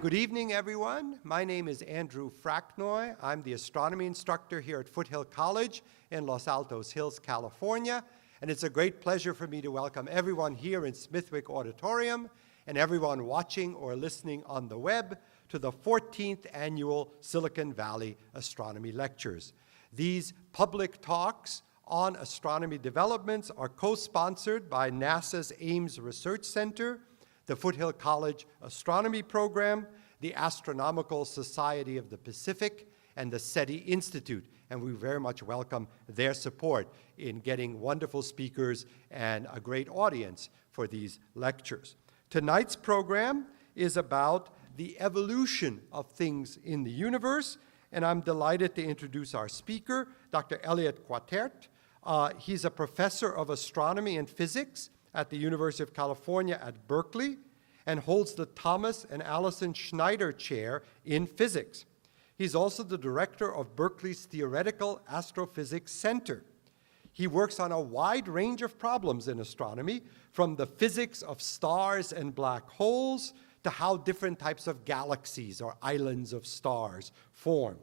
Good evening, everyone. My name is Andrew Fracknoy. I'm the astronomy instructor here at Foothill College in Los Altos Hills, California. And it's a great pleasure for me to welcome everyone here in Smithwick Auditorium and everyone watching or listening on the web to the 14th Annual Silicon Valley Astronomy Lectures. These public talks on astronomy developments are co-sponsored by NASA's Ames Research Center, the Foothill College Astronomy Program, the Astronomical Society of the Pacific, and the SETI Institute. And we very much welcome their support in getting wonderful speakers and a great audience for these lectures. Tonight's program is about the evolution of things in the universe, and I'm delighted to introduce our speaker, Dr. Eliot Quataert. He's a professor of astronomy and physics at the University of California at Berkeley and holds the Thomas and Allison Schneider Chair in Physics. He's also the director of Berkeley's Theoretical Astrophysics Center. He works on a wide range of problems in astronomy, from the physics of stars and black holes to how different types of galaxies or islands of stars form.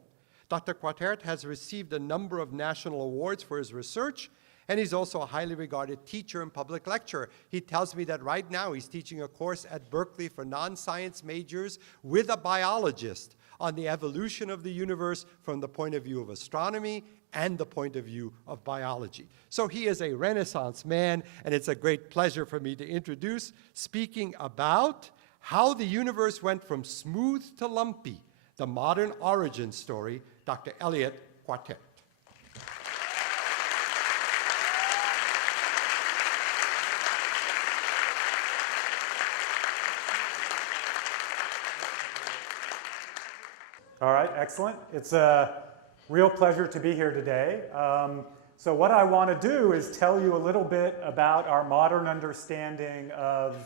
Dr. Quataert has received a number of national awards for his research, and he's also a highly regarded teacher and public lecturer. He tells me that right now he's teaching a course at Berkeley for non-science majors with a biologist on the evolution of the universe from the point of view of astronomy and the point of view of biology. So he is a Renaissance man, and it's a great pleasure for me to introduce, speaking about how the universe went from smooth to lumpy, the modern origin story, Dr. Eliot Quataert. All right, excellent. It's a real pleasure to be here today. So what I want to do is tell you a little bit about our modern understanding of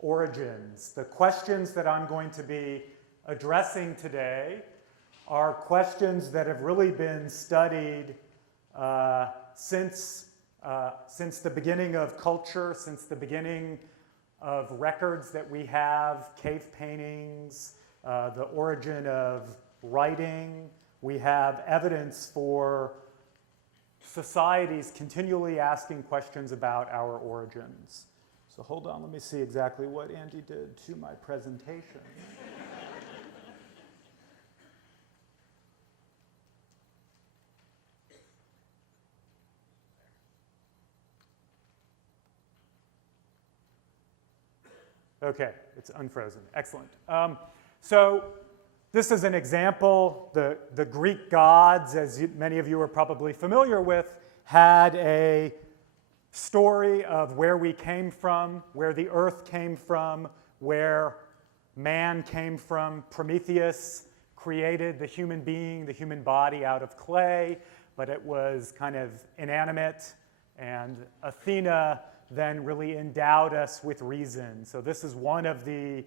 origins. The questions that I'm going to be addressing today are questions that have really been studied since the beginning of culture, since the beginning of records that we have, cave paintings, the origin of writing. We have evidence for societies continually asking questions about our origins. So hold on, let me see exactly what Andy did to my presentation. Okay, it's unfrozen. Excellent. So this is an example. The Greek gods, as many of you are probably familiar with, had a story of where we came from, where the earth came from, where man came from. Prometheus created the human being, the human body out of clay, but it was kind of inanimate, and Athena then really endowed us with reason. So this is one of the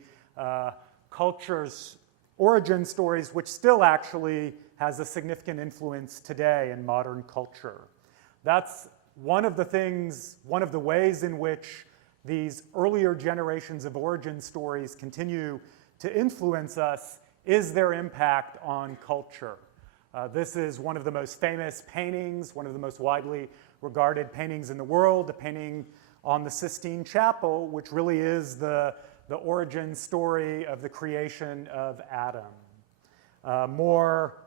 culture's origin stories, which still actually has a significant influence today in modern culture. That's one of the ways in which these earlier generations of origin stories continue to influence us is their impact on culture. This is one of the most famous paintings, one of the most widely regarded paintings in the world, the painting on the Sistine Chapel, which really is the origin story of the creation of Adam. More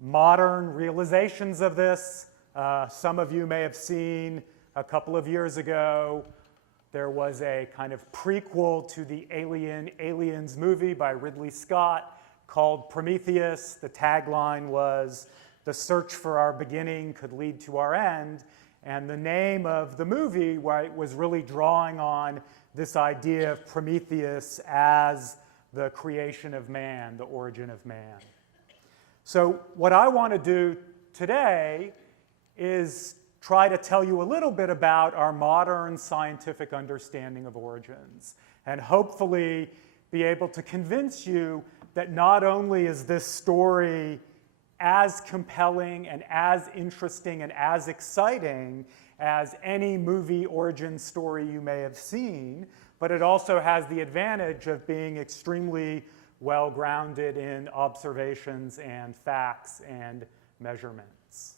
modern realizations of this, some of you may have seen a couple of years ago, there was a kind of prequel to the Aliens movie by Ridley Scott called Prometheus. The tagline was, "The search for our beginning could lead to our end." And the name of the movie was really drawing on this idea of Prometheus as the creation of man, the origin of man. So what I want to do today is try to tell you a little bit about our modern scientific understanding of origins, and hopefully be able to convince you that not only is this story as compelling and as interesting and as exciting as any movie origin story you may have seen, but it also has the advantage of being extremely well grounded in observations and facts and measurements.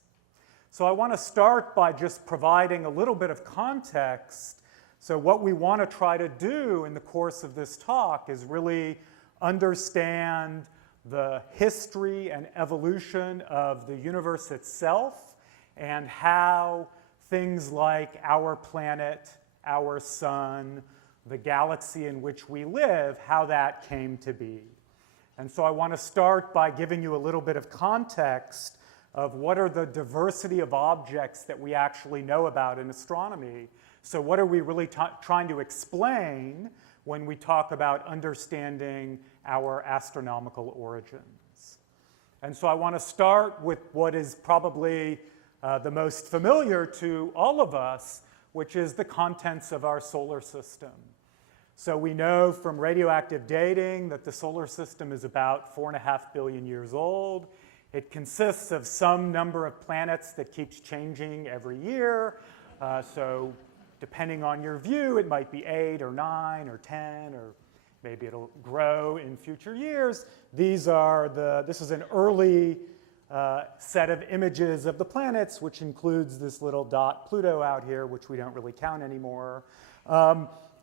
So I want to start by just providing a little bit of context. So what we want to try to do in the course of this talk is really understand the history and evolution of the universe itself and how things like our planet, our sun, the galaxy in which we live, how that came to be. And so I want to start by giving you a little bit of context of what are the diversity of objects that we actually know about in astronomy. So what are we really trying to explain when we talk about understanding our astronomical origins? And so I want to start with what is probably the most familiar to all of us, which is the contents of our solar system. So we know from radioactive dating that the solar system is about 4.5 billion years old. It consists of some number of planets that keeps changing every year. So depending on your view, it might be 8 or 9 or 10, or maybe it'll grow in future years. This is an early set of images of the planets, which includes this little dot Pluto out here, which we don't really count anymore.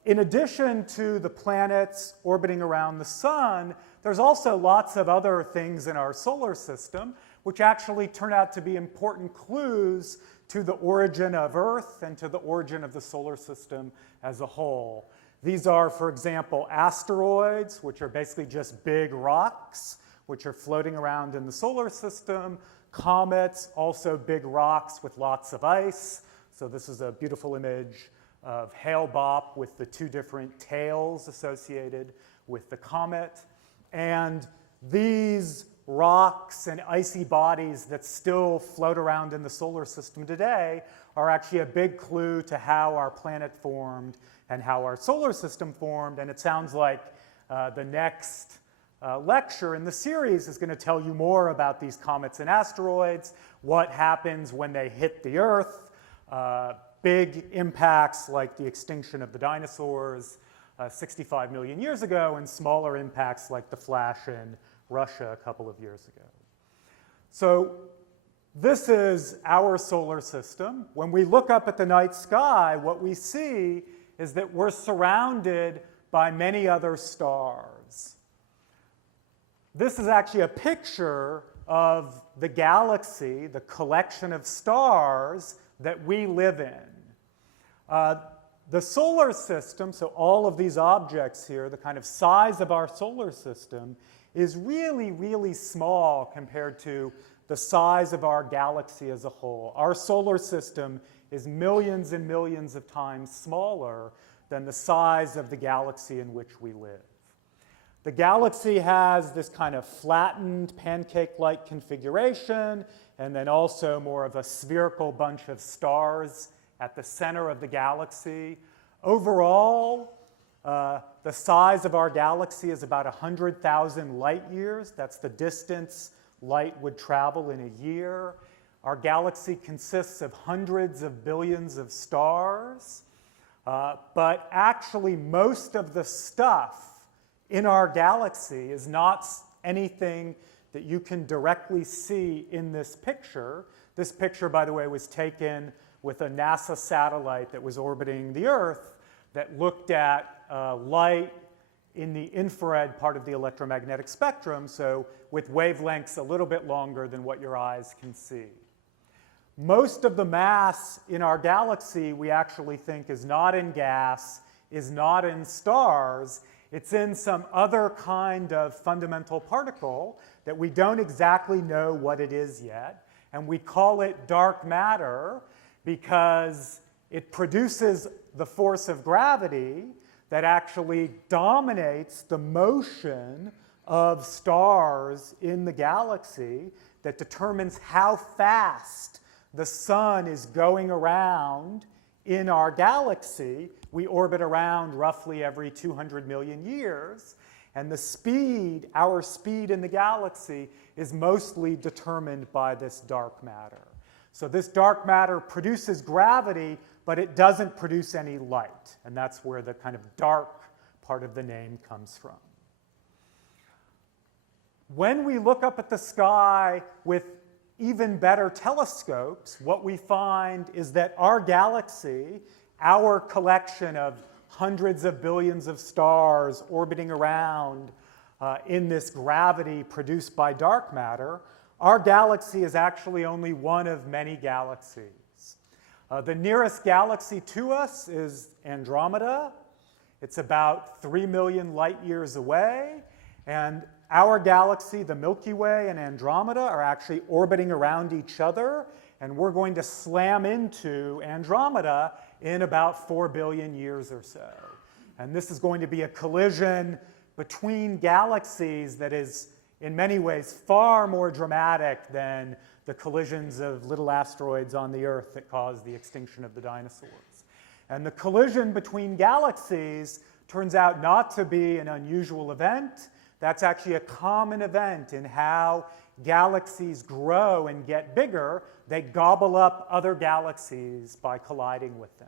In addition to the planets orbiting around the sun, there's also lots of other things in our solar system which actually turn out to be important clues to the origin of Earth and to the origin of the solar system as a whole. These are, for example, asteroids, which are basically just big rocks which are floating around in the solar system. Comets, also big rocks with lots of ice. So this is a beautiful image of Hale-Bopp with the two different tails associated with the comet. And these rocks and icy bodies that still float around in the solar system today are actually a big clue to how our planet formed and how our solar system formed. And it sounds like the next lecture in the series is going to tell you more about these comets and asteroids, what happens when they hit the Earth, big impacts like the extinction of the dinosaurs 65 million years ago, and smaller impacts like the flash in Russia a couple of years ago. So this is our solar system. When we look up at the night sky, what we see is that we're surrounded by many other stars. This is actually a picture of the galaxy, the collection of stars that we live in. The solar system, so all of these objects here, the kind of size of our solar system, is really, really small compared to the size of our galaxy as a whole. Our solar system is millions and millions of times smaller than the size of the galaxy in which we live. The galaxy has this kind of flattened pancake-like configuration, and then also more of a spherical bunch of stars at the center of the galaxy. Overall, the size of our galaxy is about 100,000 light years. That's the distance light would travel in a year. Our galaxy consists of hundreds of billions of stars, but actually most of the stuff in our galaxy is not anything that you can directly see in this picture. This picture, by the way, was taken with a NASA satellite that was orbiting the Earth that looked at light in the infrared part of the electromagnetic spectrum, so with wavelengths a little bit longer than what your eyes can see. Most of the mass in our galaxy we actually think is not in gas, is not in stars. It's in some other kind of fundamental particle that we don't exactly know what it is yet, and we call it dark matter because it produces the force of gravity that actually dominates the motion of stars in the galaxy, that determines how fast the sun is going around in our galaxy. We orbit around roughly every 200 million years, and the speed, our speed in the galaxy, is mostly determined by this dark matter. So this dark matter produces gravity, but it doesn't produce any light, and that's where the kind of dark part of the name comes from. when we look up at the sky with even better telescopes, what we find is that our galaxy, our collection of hundreds of billions of stars orbiting around in this gravity produced by dark matter, our galaxy is actually only one of many galaxies. The nearest galaxy to us is Andromeda. It's about 3 million light years away, and our galaxy, the Milky Way and Andromeda, are actually orbiting around each other, and we're going to slam into Andromeda in about 4 billion years or so. And this is going to be a collision between galaxies that is, in many ways, far more dramatic than the collisions of little asteroids on the Earth that caused the extinction of the dinosaurs. And the collision between galaxies turns out not to be an unusual event. That's actually a common event in how galaxies grow and get bigger. They gobble up other galaxies by colliding with them.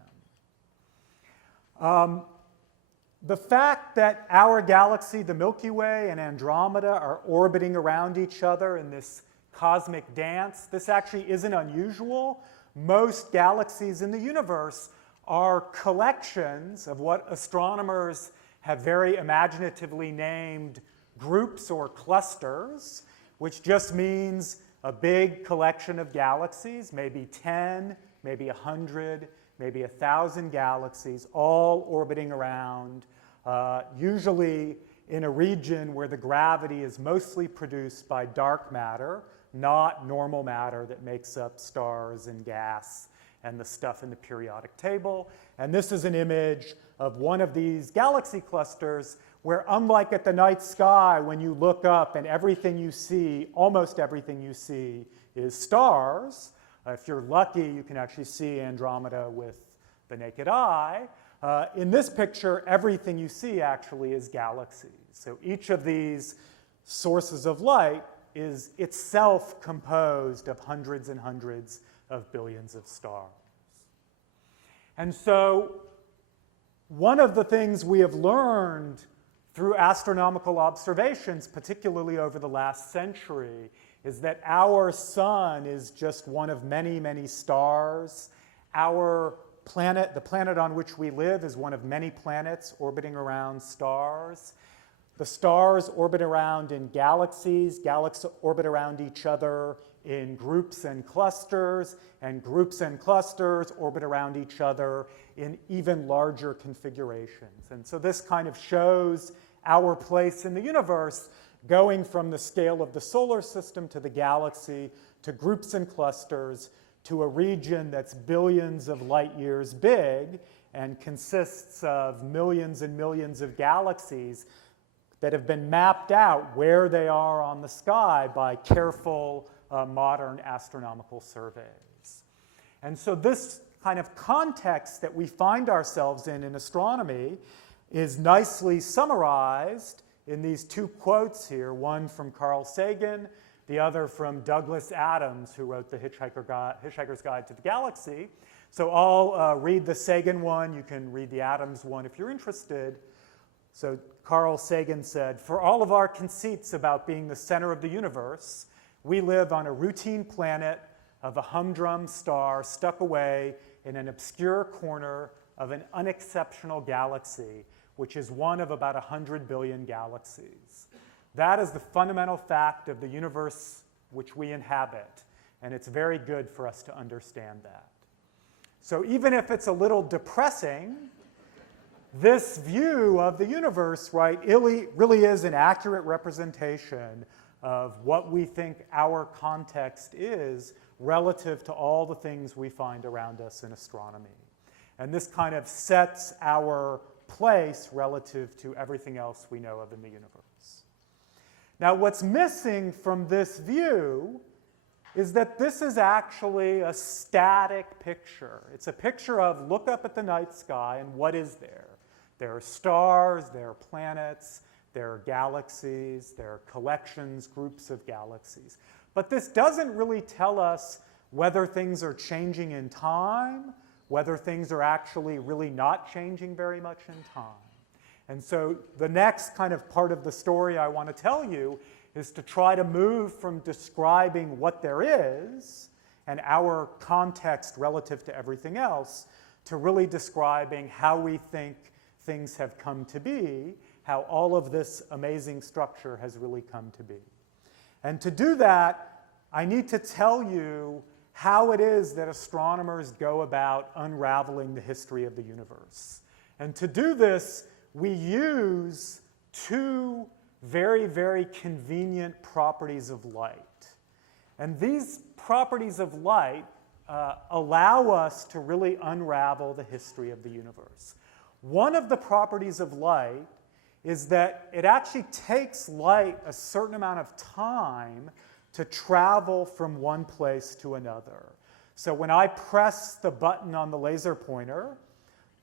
The fact that our galaxy, the Milky Way and Andromeda, are orbiting around each other in this cosmic dance, this actually isn't unusual. Most galaxies in the universe are collections of what astronomers have very imaginatively named groups or clusters, which just means a big collection of galaxies, maybe 10, maybe 100, maybe 1,000 galaxies, all orbiting around, usually in a region where the gravity is mostly produced by dark matter, not normal matter that makes up stars and gas and the stuff in the periodic table. And this is an image of one of these galaxy clusters where, unlike at the night sky, when you look up and everything you see, almost everything you see, is stars. If you're lucky, you can actually see Andromeda with the naked eye. In this picture, everything you see actually is galaxies. So each of these sources of light is itself composed of hundreds and hundreds of billions of stars. And so one of the things we have learned through astronomical observations, particularly over the last century, is that our sun is just one of many, many stars. Our planet, the planet on which we live, is one of many planets orbiting around stars. The stars orbit around in galaxies. Galaxies orbit around each other in groups and clusters orbit around each other in even larger configurations. And so this kind of shows our place in the universe, going from the scale of the solar system to the galaxy to groups and clusters to a region that's billions of light years big and consists of millions and millions of galaxies that have been mapped out where they are on the sky by careful modern astronomical surveys. And so this kind of context that we find ourselves in astronomy is nicely summarized in these two quotes here, one from Carl Sagan, the other from Douglas Adams, who wrote the Hitchhiker's Guide to the Galaxy. So I'll read the Sagan one. You can read the Adams one if you're interested. So Carl Sagan said, "For all of our conceits about being the center of the universe, we live on a routine planet of a humdrum star stuck away in an obscure corner of an unexceptional galaxy, which is one of about 100 billion galaxies. That is the fundamental fact of the universe which we inhabit, and it's very good for us to understand that." So even if it's a little depressing, this view of the universe, right, really is an accurate representation of what we think our context is relative to all the things we find around us in astronomy. And this kind of sets our place relative to everything else we know of in the universe. Now, what's missing from this view is that this is actually a static picture. It's a picture of look up at the night sky and what is there? There are stars, there are planets, there are galaxies, there are collections, groups of galaxies. But this doesn't really tell us whether things are changing in time, whether things are actually really not changing very much in time. And so the next kind of part of the story I want to tell you is to try to move from describing what there is and our context relative to everything else to really describing how we think things have come to be, how all of this amazing structure has really come to be. And to do that, I need to tell you how it is that astronomers go about unraveling the history of the universe. And to do this, we use two very, very convenient properties of light. And these properties of light allow us to really unravel the history of the universe. One of the properties of light is that it actually takes light a certain amount of time to travel from one place to another. So when I press the button on the laser pointer,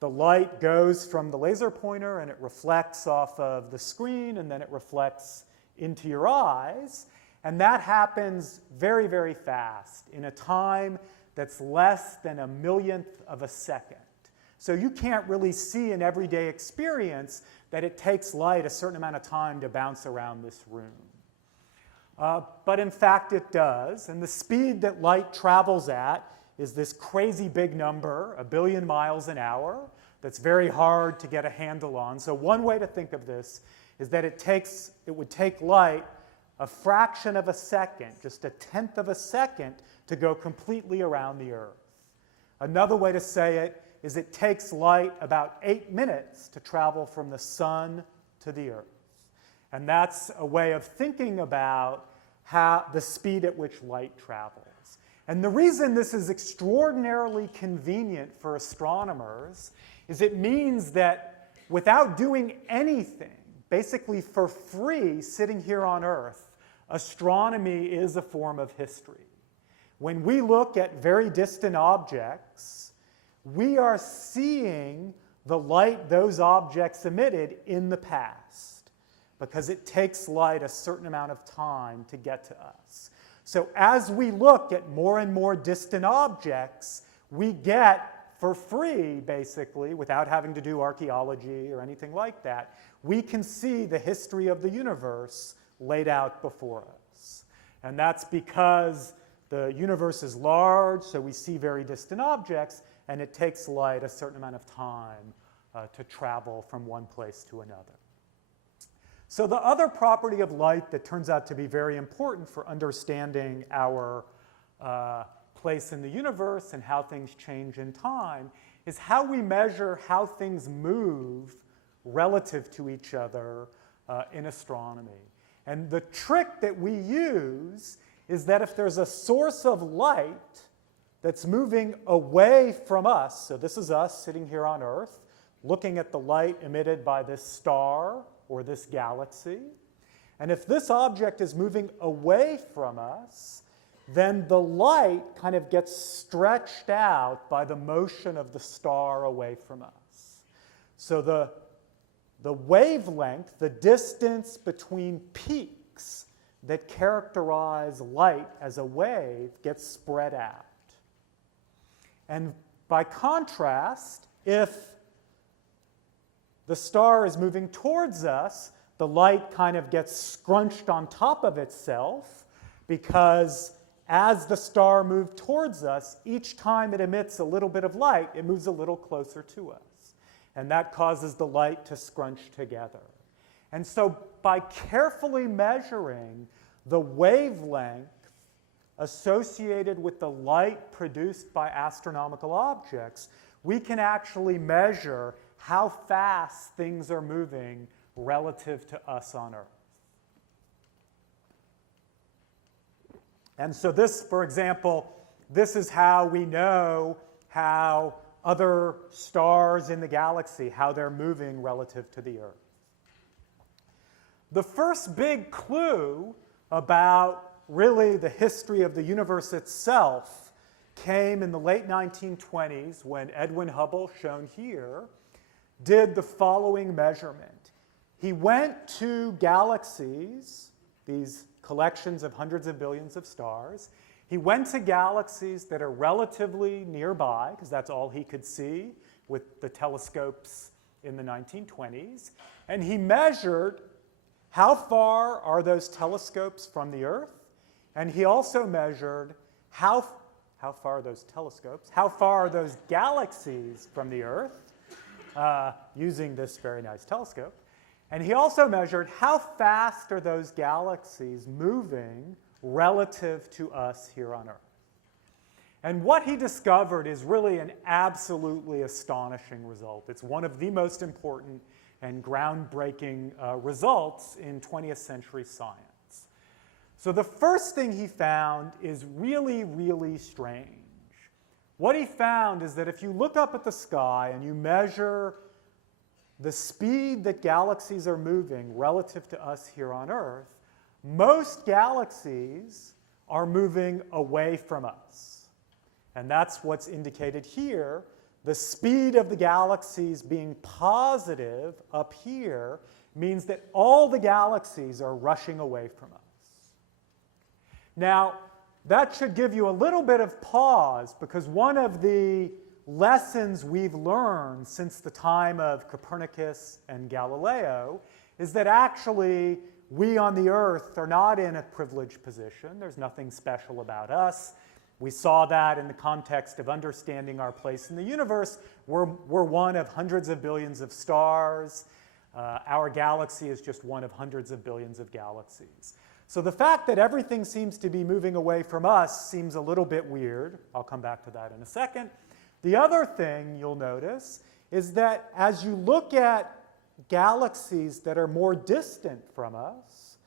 the light goes from the laser pointer and it reflects off of the screen and then it reflects into your eyes. And that happens very, very fast in a time that's less than a millionth of a second. So you can't really see in everyday experience that it takes light a certain amount of time to bounce around this room. But in fact it does, and the speed that light travels at is this crazy big number, 1 billion miles an hour, that's very hard to get a handle on. So one way to think of this is that it would take light a fraction of a second, just a tenth of a second, to go completely around the Earth. Another way to say it is it takes light about 8 minutes to travel from the sun to the Earth. And that's a way of thinking about how the speed at which light travels. And the reason this is extraordinarily convenient for astronomers is it means that without doing anything, basically for free, sitting here on Earth, astronomy is a form of history. When we look at very distant objects, we are seeing the light those objects emitted in the past, because it takes light a certain amount of time to get to us. So as we look at more and more distant objects, we get for free, basically, without having to do archaeology or anything like that, we can see the history of the universe laid out before us. And that's because the universe is large, so we see very distant objects, and it takes light a certain amount of time to travel from one place to another. So the other property of light that turns out to be very important for understanding our place in the universe and how things change in time is how we measure how things move relative to each other in astronomy. And the trick that we use is that if there's a source of light that's moving away from us, so this is us sitting here on Earth, looking at the light emitted by this star or this galaxy, and if this object is moving away from us, then the light kind of gets stretched out by the motion of the star away from us. So the wavelength, the distance between peaks that characterize light as a wave, gets spread out. And by contrast, if the star is moving towards us, the light kind of gets scrunched on top of itself, because as the star moved towards us, each time it emits a little bit of light, it moves a little closer to us. And that causes the light to scrunch together. And so by carefully measuring the wavelength associated with the light produced by astronomical objects, we can actually measure how fast things are moving relative to us on Earth. And so this, for example, this is how we know how other stars in the galaxy, how they're moving relative to the Earth. The first big clue about really the history of the universe itself came in the late 1920s when Edwin Hubble, shown here, did the following measurement. He went to galaxies, these collections of hundreds of billions of stars. He went to galaxies that are relatively nearby, because that's all he could see with the telescopes in the 1920s, and he measured how far are those telescopes from the Earth, and he also measured how far are those telescopes, how far are those galaxies from the Earth, using this very nice telescope. And he also measured how fast are those galaxies moving relative to us here on Earth. And what he discovered is really an absolutely astonishing result. It's one of the most important and groundbreaking results in 20th century science. So the first thing he found is really, really strange. What he found is that if you look up at the sky and you measure the speed that galaxies are moving relative to us here on Earth, most galaxies are moving away from us. And that's what's indicated here. The speed of the galaxies being positive up here means that all the galaxies are rushing away from us. Now, that should give you a little bit of pause, because one of the lessons we've learned since the time of Copernicus and Galileo is that actually we on the Earth are not in a privileged position. There's nothing special about us. We saw that in the context of understanding our place in the universe. We're one of hundreds of billions of stars. Our galaxy is just one of hundreds of billions of galaxies. So the fact that everything seems to be moving away from us seems a little bit weird. I'll come back to that in a second. The other thing you'll notice is that as you look at galaxies that are more distant from us,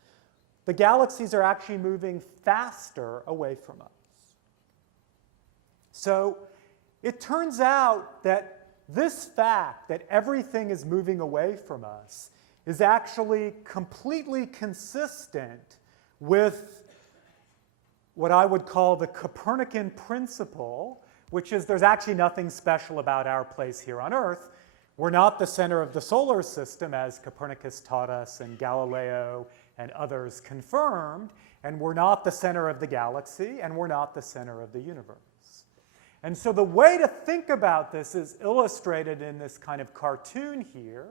the galaxies are actually moving faster away from us. So it turns out that this fact that everything is moving away from us is actually completely consistent with what I would call the Copernican principle, which is there's actually nothing special about our place here on Earth. We're not the center of the solar system, as Copernicus taught us and Galileo and others confirmed, and we're not the center of the galaxy, and we're not the center of the universe. And so the way to think about this is illustrated in this kind of cartoon here.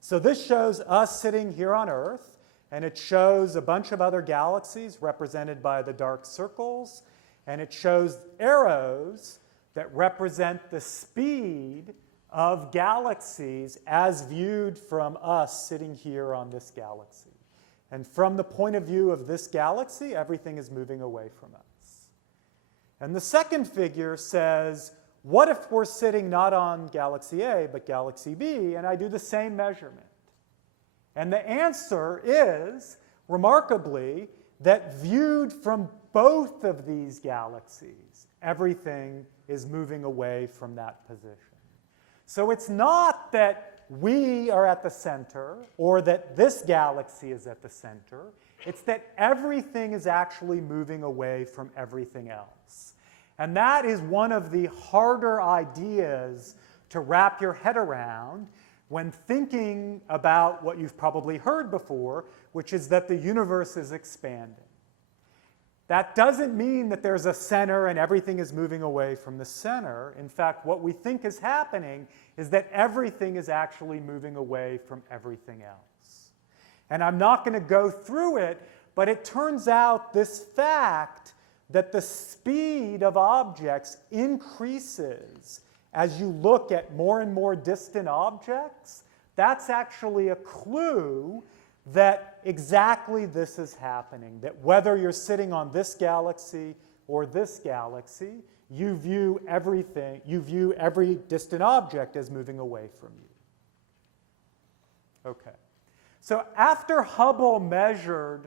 So this shows us sitting here on Earth, and it shows a bunch of other galaxies represented by the dark circles, and it shows arrows that represent the speed of galaxies as viewed from us sitting here on this galaxy. And from the point of view of this galaxy, everything is moving away from us. And the second figure says, what if we're sitting not on galaxy A, but galaxy B, and I do the same measurement? And the answer is, remarkably, that viewed from both of these galaxies, everything is moving away from that position. So it's not that we are at the center or that this galaxy is at the center. It's that everything is actually moving away from everything else. And that is one of the harder ideas to wrap your head around when thinking about what you've probably heard before, which is that the universe is expanding. That doesn't mean that there's a center and everything is moving away from the center. In fact, what we think is happening is that everything is actually moving away from everything else. And I'm not going to go through it, but it turns out this fact that the speed of objects increases as you look at more and more distant objects, that's actually a clue that exactly this is happening, that whether you're sitting on this galaxy or this galaxy, you view every distant object as moving away from you. Okay. So after Hubble measured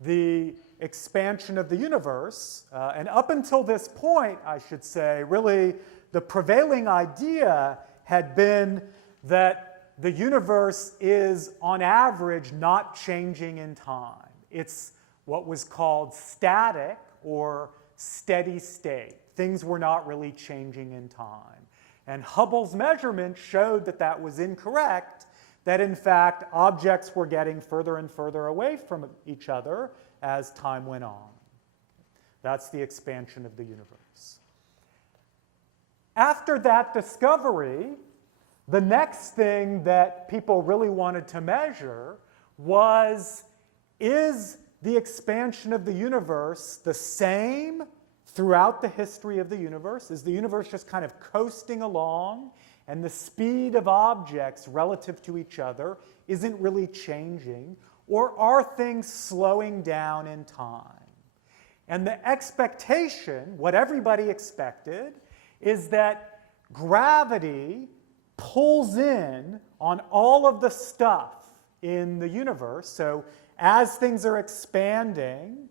the expansion of the universe, and up until this point, I should say, really the prevailing idea had been that the universe is, on average, not changing in time. It's what was called static or steady state. Things were not really changing in time. And Hubble's measurement showed that that was incorrect, that in fact objects were getting further and further away from each other as time went on. That's the expansion of the universe. After that discovery, the next thing that people really wanted to measure was, is the expansion of the universe the same throughout the history of the universe? Is the universe just kind of coasting along, and the speed of objects relative to each other isn't really changing? Or are things slowing down in time? And the expectation, what everybody expected, is that gravity pulls in on all of the stuff in the universe. So as things are expanding,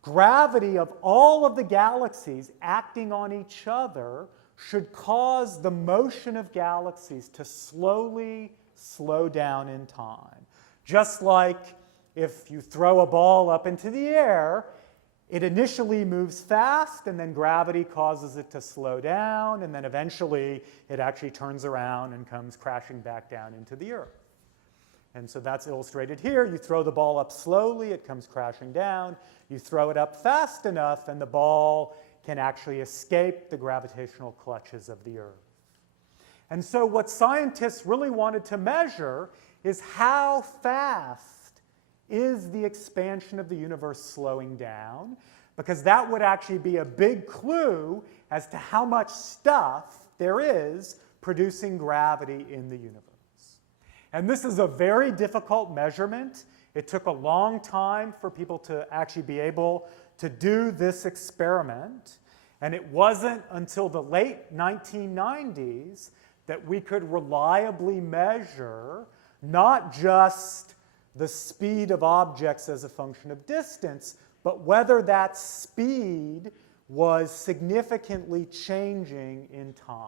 gravity of all of the galaxies acting on each other should cause the motion of galaxies to slowly slow down in time. Just like if you throw a ball up into the air, it initially moves fast, and then gravity causes it to slow down, and then eventually it actually turns around and comes crashing back down into the earth. And so that's illustrated here. You throw the ball up slowly, it comes crashing down. You throw it up fast enough, and the ball can actually escape the gravitational clutches of the earth. And so what scientists really wanted to measure is how fast is the expansion of the universe slowing down, because that would actually be a big clue as to how much stuff there is producing gravity in the universe. And this is a very difficult measurement. It took a long time for people to actually be able to do this experiment, and it wasn't until the late 1990s that we could reliably measure not just the speed of objects as a function of distance, but whether that speed was significantly changing in time.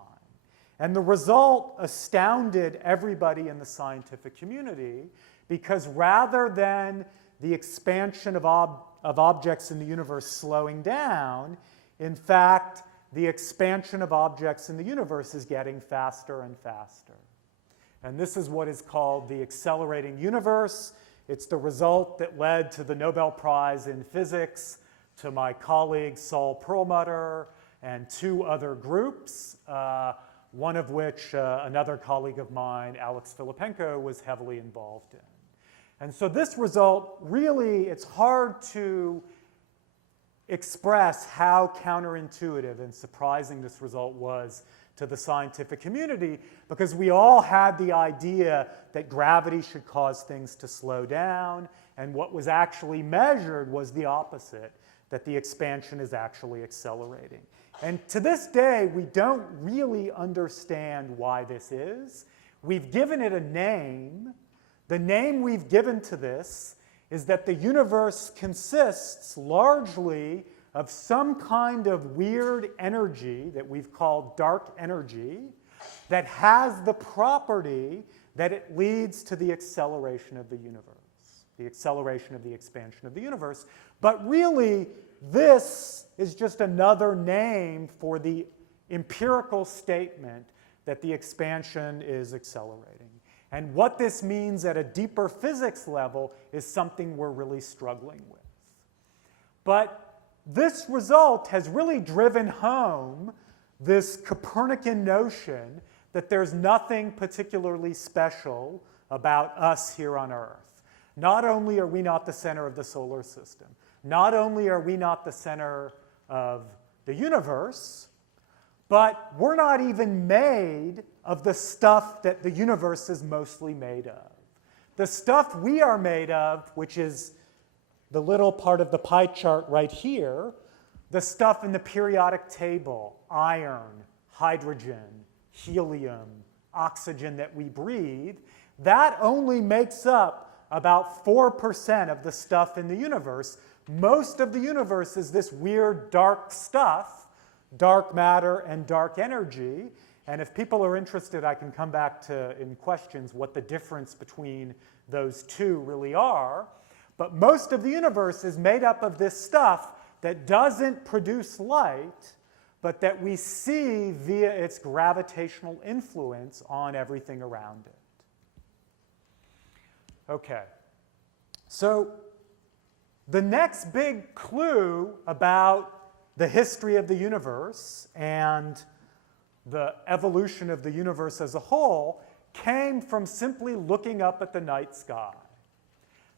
And the result astounded everybody in the scientific community, because rather than the expansion of objects in the universe slowing down, in fact, the expansion of objects in the universe is getting faster and faster. And this is what is called the accelerating universe. It's the result that led to the Nobel Prize in Physics to my colleague Saul Perlmutter and two other groups, one of which another colleague of mine, Alex Filipenko, was heavily involved in. And so this result, really, it's hard to express how counterintuitive and surprising this result was to the scientific community, because we all had the idea that gravity should cause things to slow down, and what was actually measured was the opposite, that the expansion is actually accelerating. And to this day, we don't really understand why this is. We've given it a name. The name we've given to this is that the universe consists largely of some kind of weird energy that we've called dark energy that has the property that it leads to the acceleration of the universe, the acceleration of the expansion of the universe. But really, this is just another name for the empirical statement that the expansion is accelerating. And what this means at a deeper physics level is something we're really struggling with. But this result has really driven home this Copernican notion that there's nothing particularly special about us here on Earth. Not only are we not the center of the solar system, not only are we not the center of the universe, but we're not even made of the stuff that the universe is mostly made of. The stuff we are made of, which is the little part of the pie chart right here, the stuff in the periodic table, iron, hydrogen, helium, oxygen that we breathe, that only makes up about 4% of the stuff in the universe. Most of the universe is this weird dark stuff, dark matter and dark energy. And if people are interested, I can come back to, in questions, what the difference between those two really are. But most of the universe is made up of this stuff that doesn't produce light, but that we see via its gravitational influence on everything around it. Okay, so the next big clue about the history of the universe and the evolution of the universe as a whole came from simply looking up at the night sky.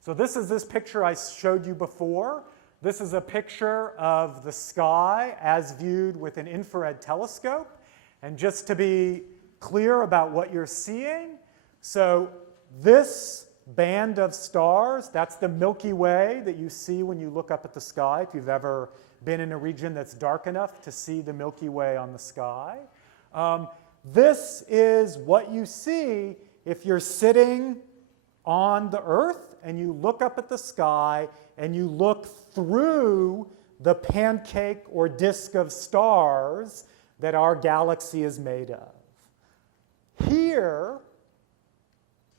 So this is this picture I showed you before. This is a picture of the sky as viewed with an infrared telescope. And just to be clear about what you're seeing, so this band of stars, that's the Milky Way that you see when you look up at the sky, if you've ever been in a region that's dark enough to see the Milky Way on the sky. This is what you see if you're sitting on the Earth and you look up at the sky and you look through the pancake or disk of stars that our galaxy is made of. Here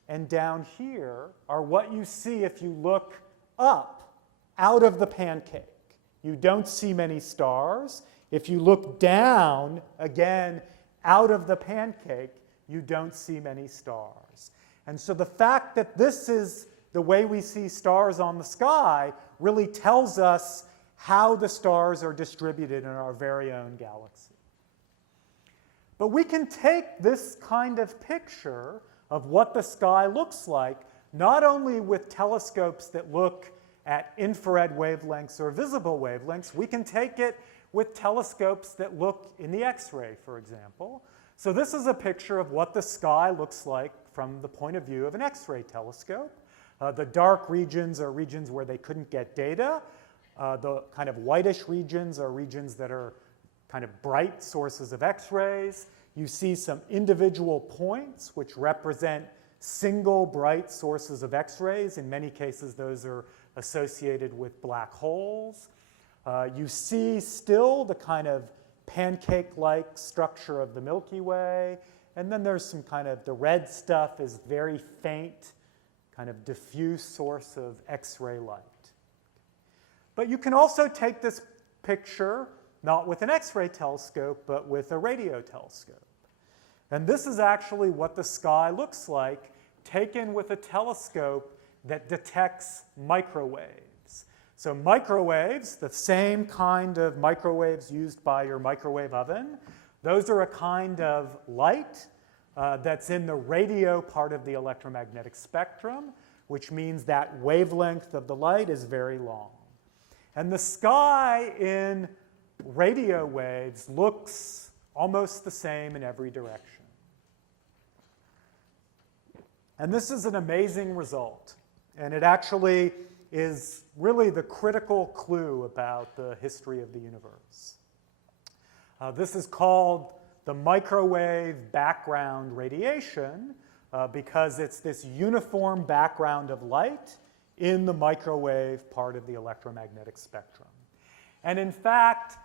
and down here are what you see if you look up out of the pancake. You don't see many stars. If you look down, again, out of the pancake, you don't see many stars. And so the fact that this is the way we see stars on the sky really tells us how the stars are distributed in our very own galaxy. But we can take this kind of picture of what the sky looks like, not only with telescopes that look at infrared wavelengths or visible wavelengths, we can take it with telescopes that look in the X-ray, for example. So this is a picture of what the sky looks like from the point of view of an X-ray telescope. The dark regions are regions where they couldn't get data. The kind of whitish regions are regions that are kind of bright sources of X-rays. You see some individual points which represent single bright sources of X-rays. In many cases, those are associated with black holes. You see still the kind of pancake-like structure of the Milky Way. And then there's some kind of, the red stuff is very faint, kind of diffuse source of X-ray light. But you can also take this picture not with an X-ray telescope, but with a radio telescope. And this is actually what the sky looks like taken with a telescope that detects microwaves. So microwaves, the same kind of microwaves used by your microwave oven, those are a kind of light that's in the radio part of the electromagnetic spectrum, which means that wavelength of the light is very long. And the sky in radio waves looks almost the same in every direction. And this is an amazing result. And it actually is really the critical clue about the history of the universe. This is called the microwave background radiation because it's this uniform background of light in the microwave part of the electromagnetic spectrum. And in fact,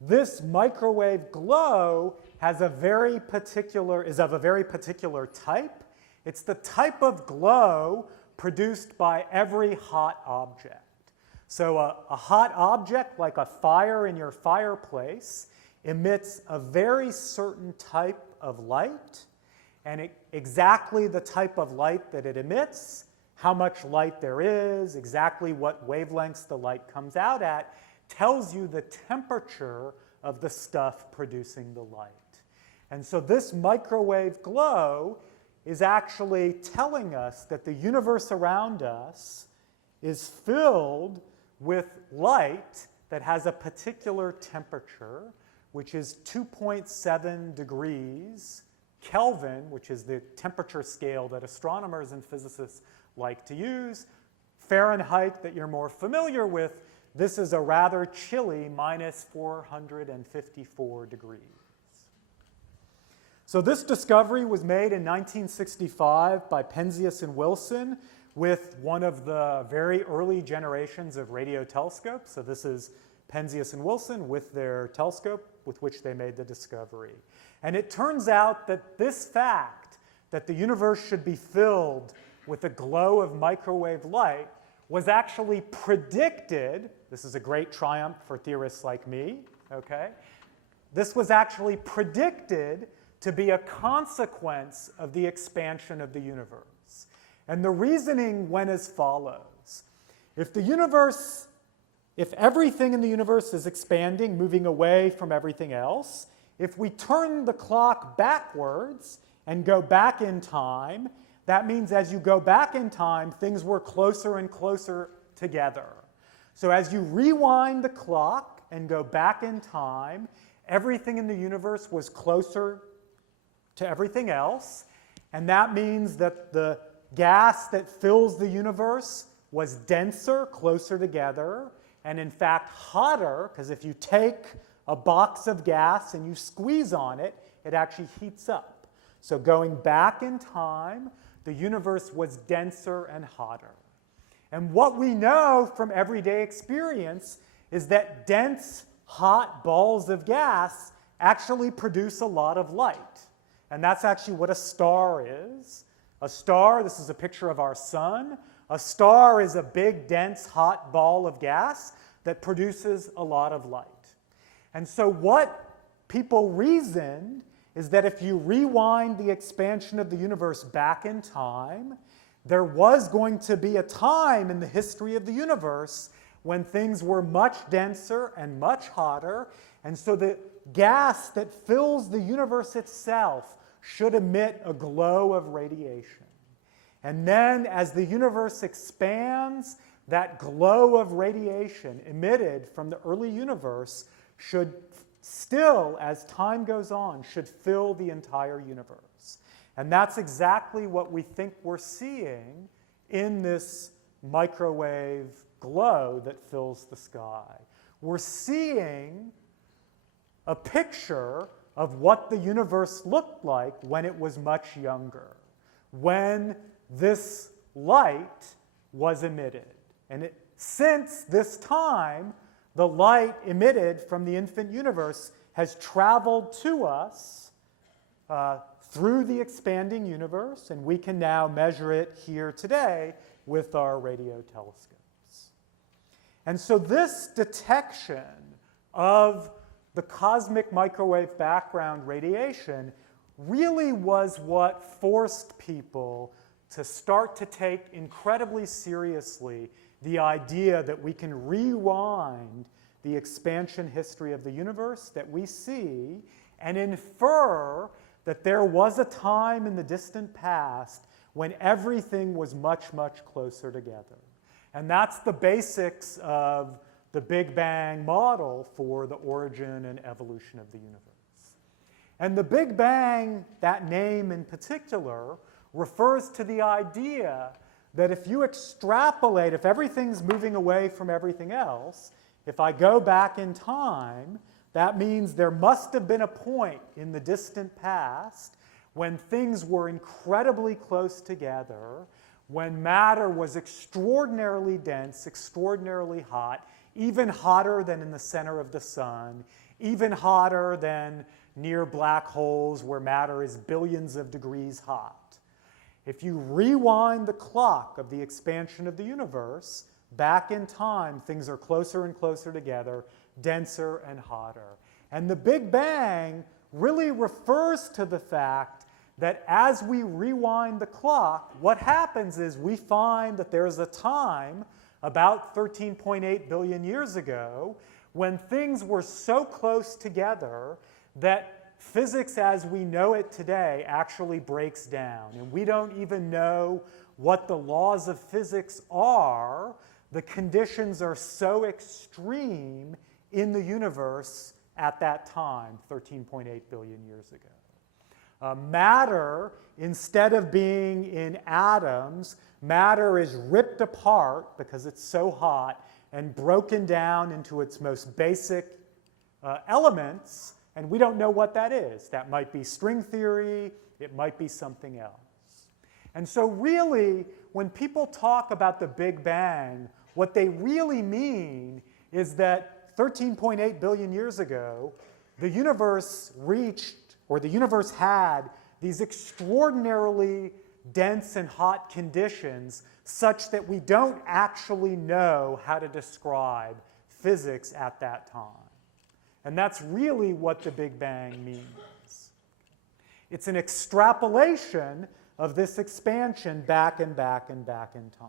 this microwave glow is of a very particular type. It's the type of glow produced by every hot object. So a hot object, like a fire in your fireplace, emits a very certain type of light, and exactly the type of light that it emits, how much light there is, exactly what wavelengths the light comes out at, tells you the temperature of the stuff producing the light. And so this microwave glow is actually telling us that the universe around us is filled with light that has a particular temperature, which is 2.7 degrees Kelvin, which is the temperature scale that astronomers and physicists like to use. Fahrenheit, that you're more familiar with, this is a rather chilly minus 454 degrees. So this discovery was made in 1965 by Penzias and Wilson with one of the very early generations of radio telescopes. So this is Penzias and Wilson with their telescope with which they made the discovery. And it turns out that this fact, that the universe should be filled with a glow of microwave light, was actually predicted. This is a great triumph for theorists like me, okay? This was actually predicted to be a consequence of the expansion of the universe. And the reasoning went as follows. If everything in the universe is expanding, moving away from everything else, If we turn the clock backwards and go back in time, that means as you go back in time, things were closer and closer together. So as you rewind the clock and go back in time, everything in the universe was closer to everything else, and that means that the gas that fills the universe was denser, closer together, and in fact hotter, because if you take a box of gas and you squeeze on it, it actually heats up. So going back in time, the universe was denser and hotter. And what we know from everyday experience is that dense, hot balls of gas actually produce a lot of light. And that's actually what a star is. A star, this is a picture of our sun. A star is a big, dense, hot ball of gas that produces a lot of light. And so what people reasoned is that if you rewind the expansion of the universe back in time, there was going to be a time in the history of the universe when things were much denser and much hotter, and so the gas that fills the universe itself should emit a glow of radiation. And then as the universe expands, that glow of radiation emitted from the early universe should still, as time goes on, should fill the entire universe. And that's exactly what we think we're seeing in this microwave glow that fills the sky. We're seeing a picture of what the universe looked like when it was much younger, when this light was emitted. And since this time, the light emitted from the infant universe has traveled to us through the expanding universe, and we can now measure it here today with our radio telescopes. And so this detection of the cosmic microwave background radiation really was what forced people to start to take incredibly seriously the idea that we can rewind the expansion history of the universe that we see and infer that there was a time in the distant past when everything was much, much closer together. And that's the basics of the Big Bang model for the origin and evolution of the universe. And the Big Bang, that name in particular, refers to the idea that if you extrapolate, if everything's moving away from everything else, if I go back in time, that means there must have been a point in the distant past when things were incredibly close together, when matter was extraordinarily dense, extraordinarily hot, even hotter than in the center of the sun, even hotter than near black holes where matter is billions of degrees hot. If you rewind the clock of the expansion of the universe, back in time, things are closer and closer together, denser and hotter. And the Big Bang really refers to the fact that as we rewind the clock, what happens is we find that there's a time about 13.8 billion years ago when things were so close together that physics as we know it today actually breaks down. And we don't even know what the laws of physics are. The conditions are so extreme in the universe at that time, 13.8 billion years ago. Matter, instead of being in atoms, matter is ripped apart because it's so hot and broken down into its most basic elements, and we don't know what that is. That might be string theory, it might be something else. And so really, when people talk about the Big Bang, what they really mean is that 13.8 billion years ago, the universe reached, or the universe had, these extraordinarily dense and hot conditions such that we don't actually know how to describe physics at that time. And that's really what the Big Bang means. It's an extrapolation of this expansion back and back and back in time.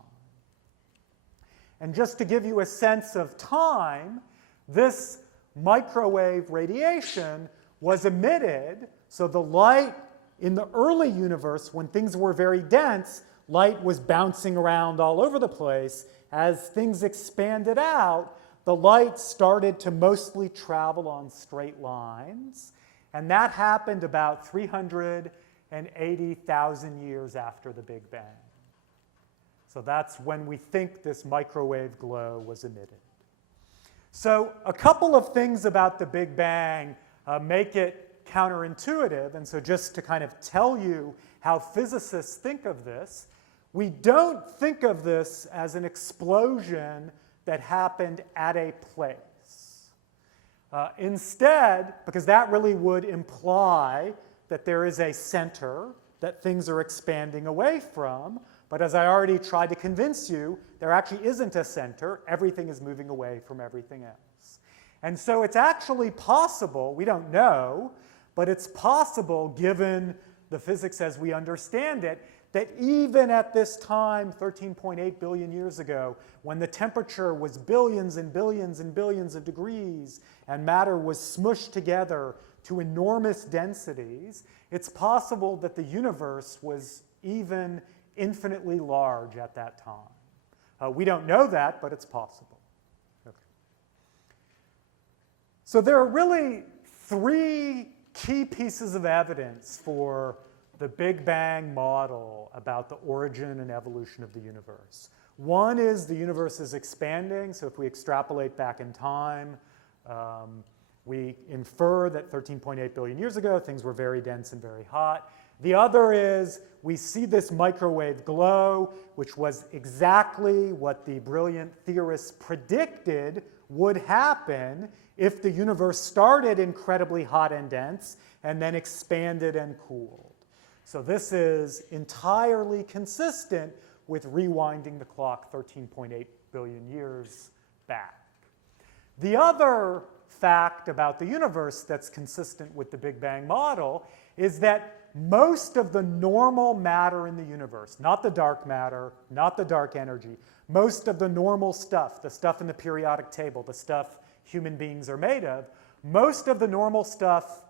And just to give you a sense of time, this microwave radiation was emitted. So the light in the early universe, when things were very dense, light was bouncing around all over the place. As things expanded out, the light started to mostly travel on straight lines. And that happened about 380,000 years after the Big Bang. So that's when we think this microwave glow was emitted. So a couple of things about the Big Bang make it counterintuitive. And so just to kind of tell you how physicists think of this, we don't think of this as an explosion that happened at a place. Instead, because that really would imply that there is a center that things are expanding away from, but as I already tried to convince you, there actually isn't a center. Everything is moving away from everything else. And so it's actually possible, we don't know, but it's possible, given the physics as we understand it, that even at this time, 13.8 billion years ago, when the temperature was billions and billions and billions of degrees and matter was smushed together to enormous densities, it's possible that the universe was even infinitely large at that time. We don't know that, but it's possible. Okay. So there are really three key pieces of evidence for the Big Bang model about the origin and evolution of the universe. One is the universe is expanding, so if we extrapolate back in time, we infer that 13.8 billion years ago, things were very dense and very hot. The other is we see this microwave glow, which was exactly what the brilliant theorists predicted would happen if the universe started incredibly hot and dense and then expanded and cooled. So this is entirely consistent with rewinding the clock 13.8 billion years back. The other fact about the universe that's consistent with the Big Bang model is that most of the normal matter in the universe, not the dark matter, not the dark energy, most of the normal stuff, the stuff in the periodic table, the stuff human beings are made of, most of the normal stuff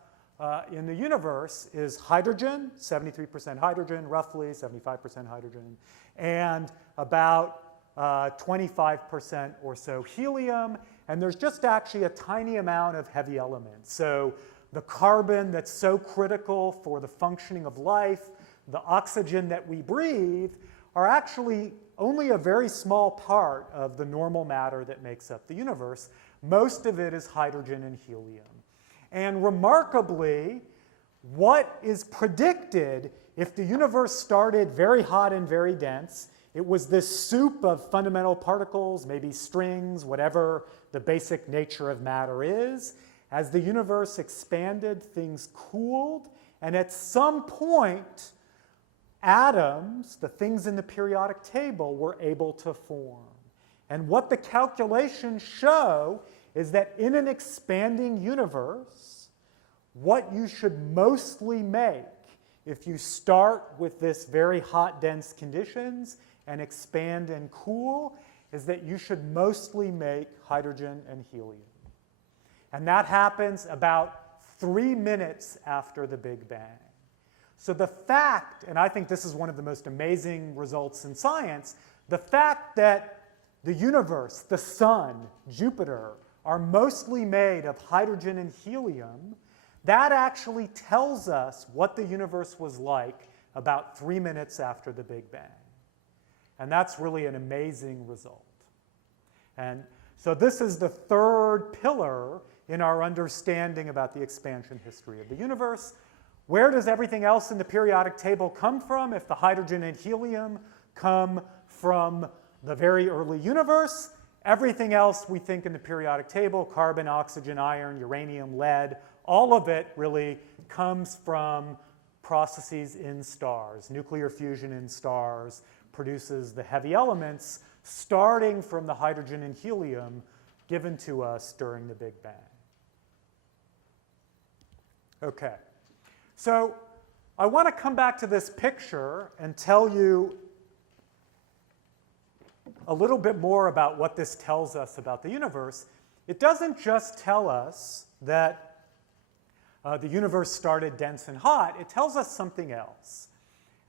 in the universe is hydrogen, 73% hydrogen, roughly 75% hydrogen, and about 25% or so helium, and there's just actually a tiny amount of heavy elements. So the carbon that's so critical for the functioning of life, the oxygen that we breathe, are actually only a very small part of the normal matter that makes up the universe. Most of it is hydrogen and helium. And remarkably, what is predicted if the universe started very hot and very dense? It was this soup of fundamental particles, maybe strings, whatever the basic nature of matter is. As the universe expanded, things cooled, and at some point, atoms, the things in the periodic table, were able to form. And what the calculations show is that in an expanding universe, what you should mostly make if you start with this very hot, dense conditions and expand and cool is that you should mostly make hydrogen and helium. And that happens about 3 minutes after the Big Bang. So the fact, and I think this is one of the most amazing results in science, the fact that the universe, the sun, Jupiter, are mostly made of hydrogen and helium, that actually tells us what the universe was like about 3 minutes after the Big Bang. And that's really an amazing result. And so this is the third pillar in our understanding about the expansion history of the universe. Where does everything else in the periodic table come from if the hydrogen and helium come from the very early universe? Everything else we think in the periodic table, carbon, oxygen, iron, uranium, lead, all of it really comes from processes in stars. Nuclear fusion in stars produces the heavy elements starting from the hydrogen and helium given to us during the Big Bang. Okay, so I want to come back to this picture and tell you a little bit more about what this tells us about the universe. It doesn't just tell us that the universe started dense and hot, it tells us something else.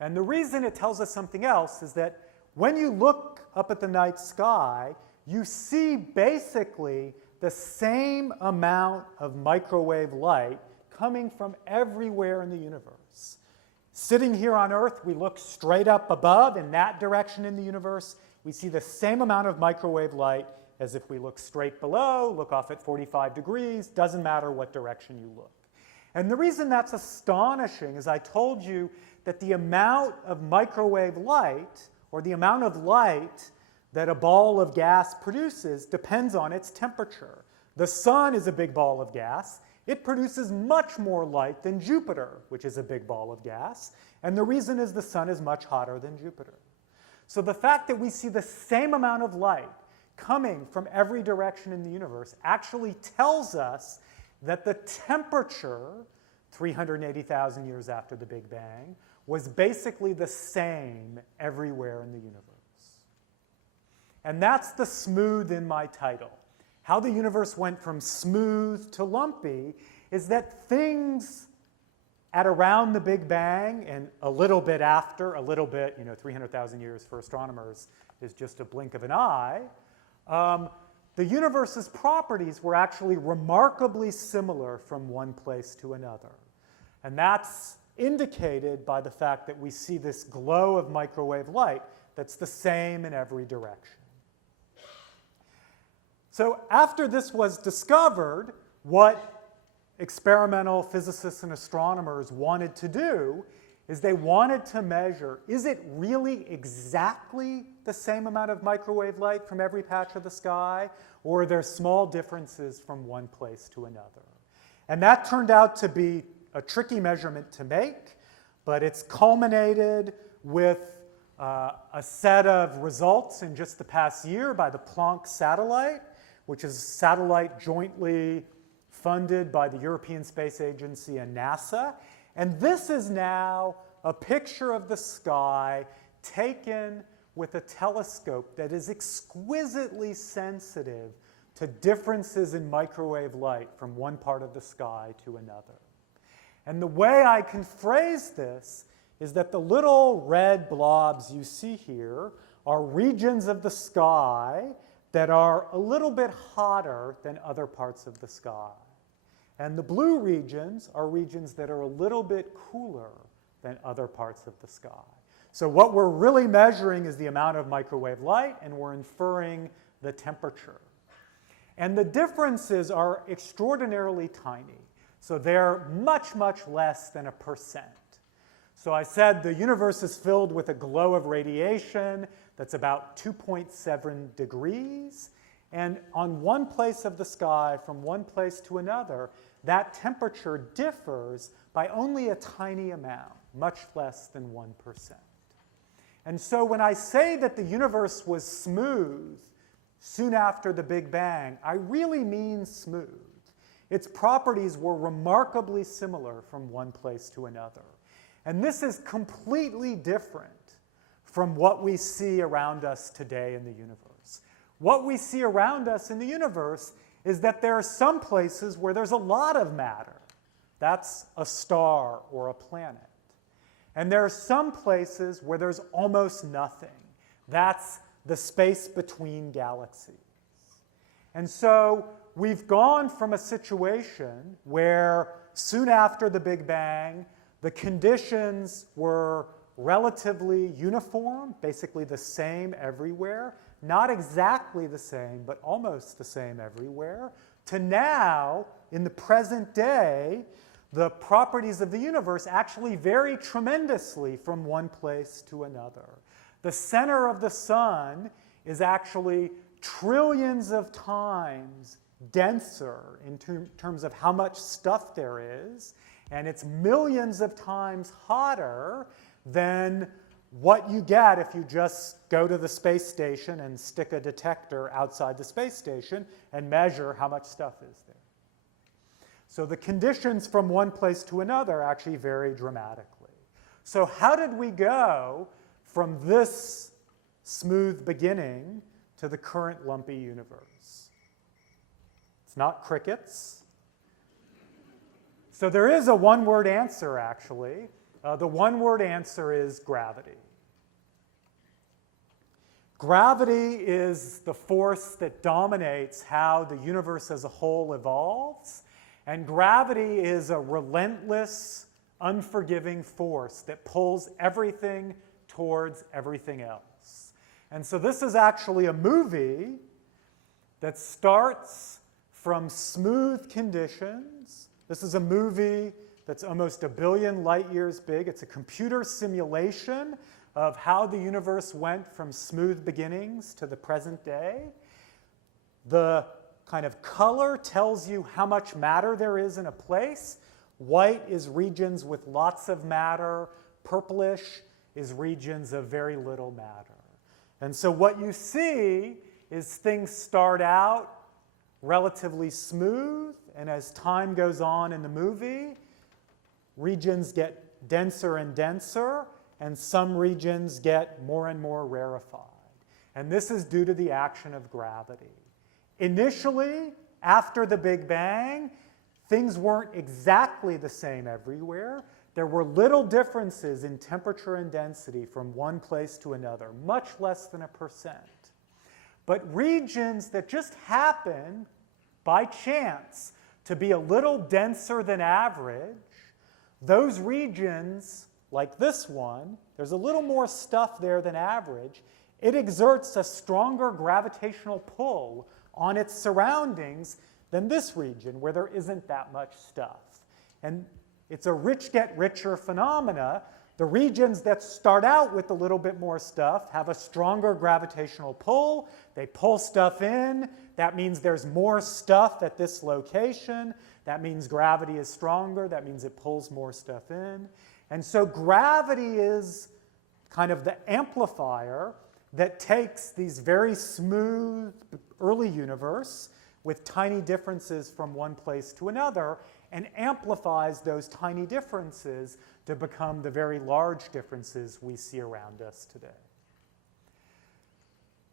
And the reason it tells us something else is that when you look up at the night sky, you see basically the same amount of microwave light coming from everywhere in the universe. Sitting here on Earth, we look straight up above in that direction in the universe. We see the same amount of microwave light as if we look straight below, look off at 45 degrees, doesn't matter what direction you look. And the reason that's astonishing is I told you that the amount of microwave light, or the amount of light that a ball of gas produces, depends on its temperature. The sun is a big ball of gas. It produces much more light than Jupiter, which is a big ball of gas. And the reason is the sun is much hotter than Jupiter. So the fact that we see the same amount of light coming from every direction in the universe actually tells us that the temperature, 380,000 years after the Big Bang, was basically the same everywhere in the universe. And that's the smooth in my title. How the universe went from smooth to lumpy is that things at around the Big Bang and a little bit after, 300,000 years for astronomers is just a blink of an eye, the universe's properties were actually remarkably similar from one place to another. And that's indicated by the fact that we see this glow of microwave light that's the same in every direction. So after this was discovered, what experimental physicists and astronomers wanted to do is they wanted to measure, is it really exactly the same amount of microwave light from every patch of the sky, or are there small differences from one place to another? And that turned out to be a tricky measurement to make, but it's culminated with a set of results in just the past year by the Planck satellite, which is a satellite jointly funded by the European Space Agency and NASA. And this is now a picture of the sky taken with a telescope that is exquisitely sensitive to differences in microwave light from one part of the sky to another. And the way I can phrase this is that the little red blobs you see here are regions of the sky that are a little bit hotter than other parts of the sky. And the blue regions are regions that are a little bit cooler than other parts of the sky. So what we're really measuring is the amount of microwave light, and we're inferring the temperature. And the differences are extraordinarily tiny. So they're much, much less than 1%. So I said the universe is filled with a glow of radiation that's about 2.7 degrees. And on one place of the sky, from one place to another, that temperature differs by only a tiny amount, much less than 1%. And so when I say that the universe was smooth soon after the Big Bang, I really mean smooth. Its properties were remarkably similar from one place to another. And this is completely different from what we see around us today in the universe. What we see around us in the universe is that there are some places where there's a lot of matter. That's a star or a planet. And there are some places where there's almost nothing. That's the space between galaxies. And so we've gone from a situation where soon after the Big Bang, the conditions were relatively uniform, basically the same everywhere, not exactly the same, but almost the same everywhere, to now, in the present day, the properties of the universe actually vary tremendously from one place to another. The center of the sun is actually trillions of times denser in terms of how much stuff there is, and it's millions of times hotter than what you get if you just go to the space station and stick a detector outside the space station and measure how much stuff is there. So the conditions from one place to another actually vary dramatically. So how did we go from this smooth beginning to the current lumpy universe? It's not crickets. So there is a one-word answer, actually. The one-word answer is gravity. Gravity is the force that dominates how the universe as a whole evolves, and gravity is a relentless, unforgiving force that pulls everything towards everything else. And so this is actually a movie that starts from smooth conditions. This is a movie that's almost 1 billion light years big. It's a computer simulation of how the universe went from smooth beginnings to the present day. The kind of color tells you how much matter there is in a place. White is regions with lots of matter. Purplish is regions of very little matter. And so what you see is things start out relatively smooth, and as time goes on in the movie, regions get denser and denser, and some regions get more and more rarefied. And this is due to the action of gravity. Initially, after the Big Bang, things weren't exactly the same everywhere. There were little differences in temperature and density from one place to another, much less than 1%. But regions that just happen by chance to be a little denser than average, those regions, like this one, there's a little more stuff there than average. It exerts a stronger gravitational pull on its surroundings than this region, where there isn't that much stuff. And it's a rich get richer phenomena. The regions that start out with a little bit more stuff have a stronger gravitational pull. They pull stuff in. That means there's more stuff at this location. That means gravity is stronger. That means it pulls more stuff in. And so gravity is kind of the amplifier that takes these very smooth early universe with tiny differences from one place to another and amplifies those tiny differences to become the very large differences we see around us today.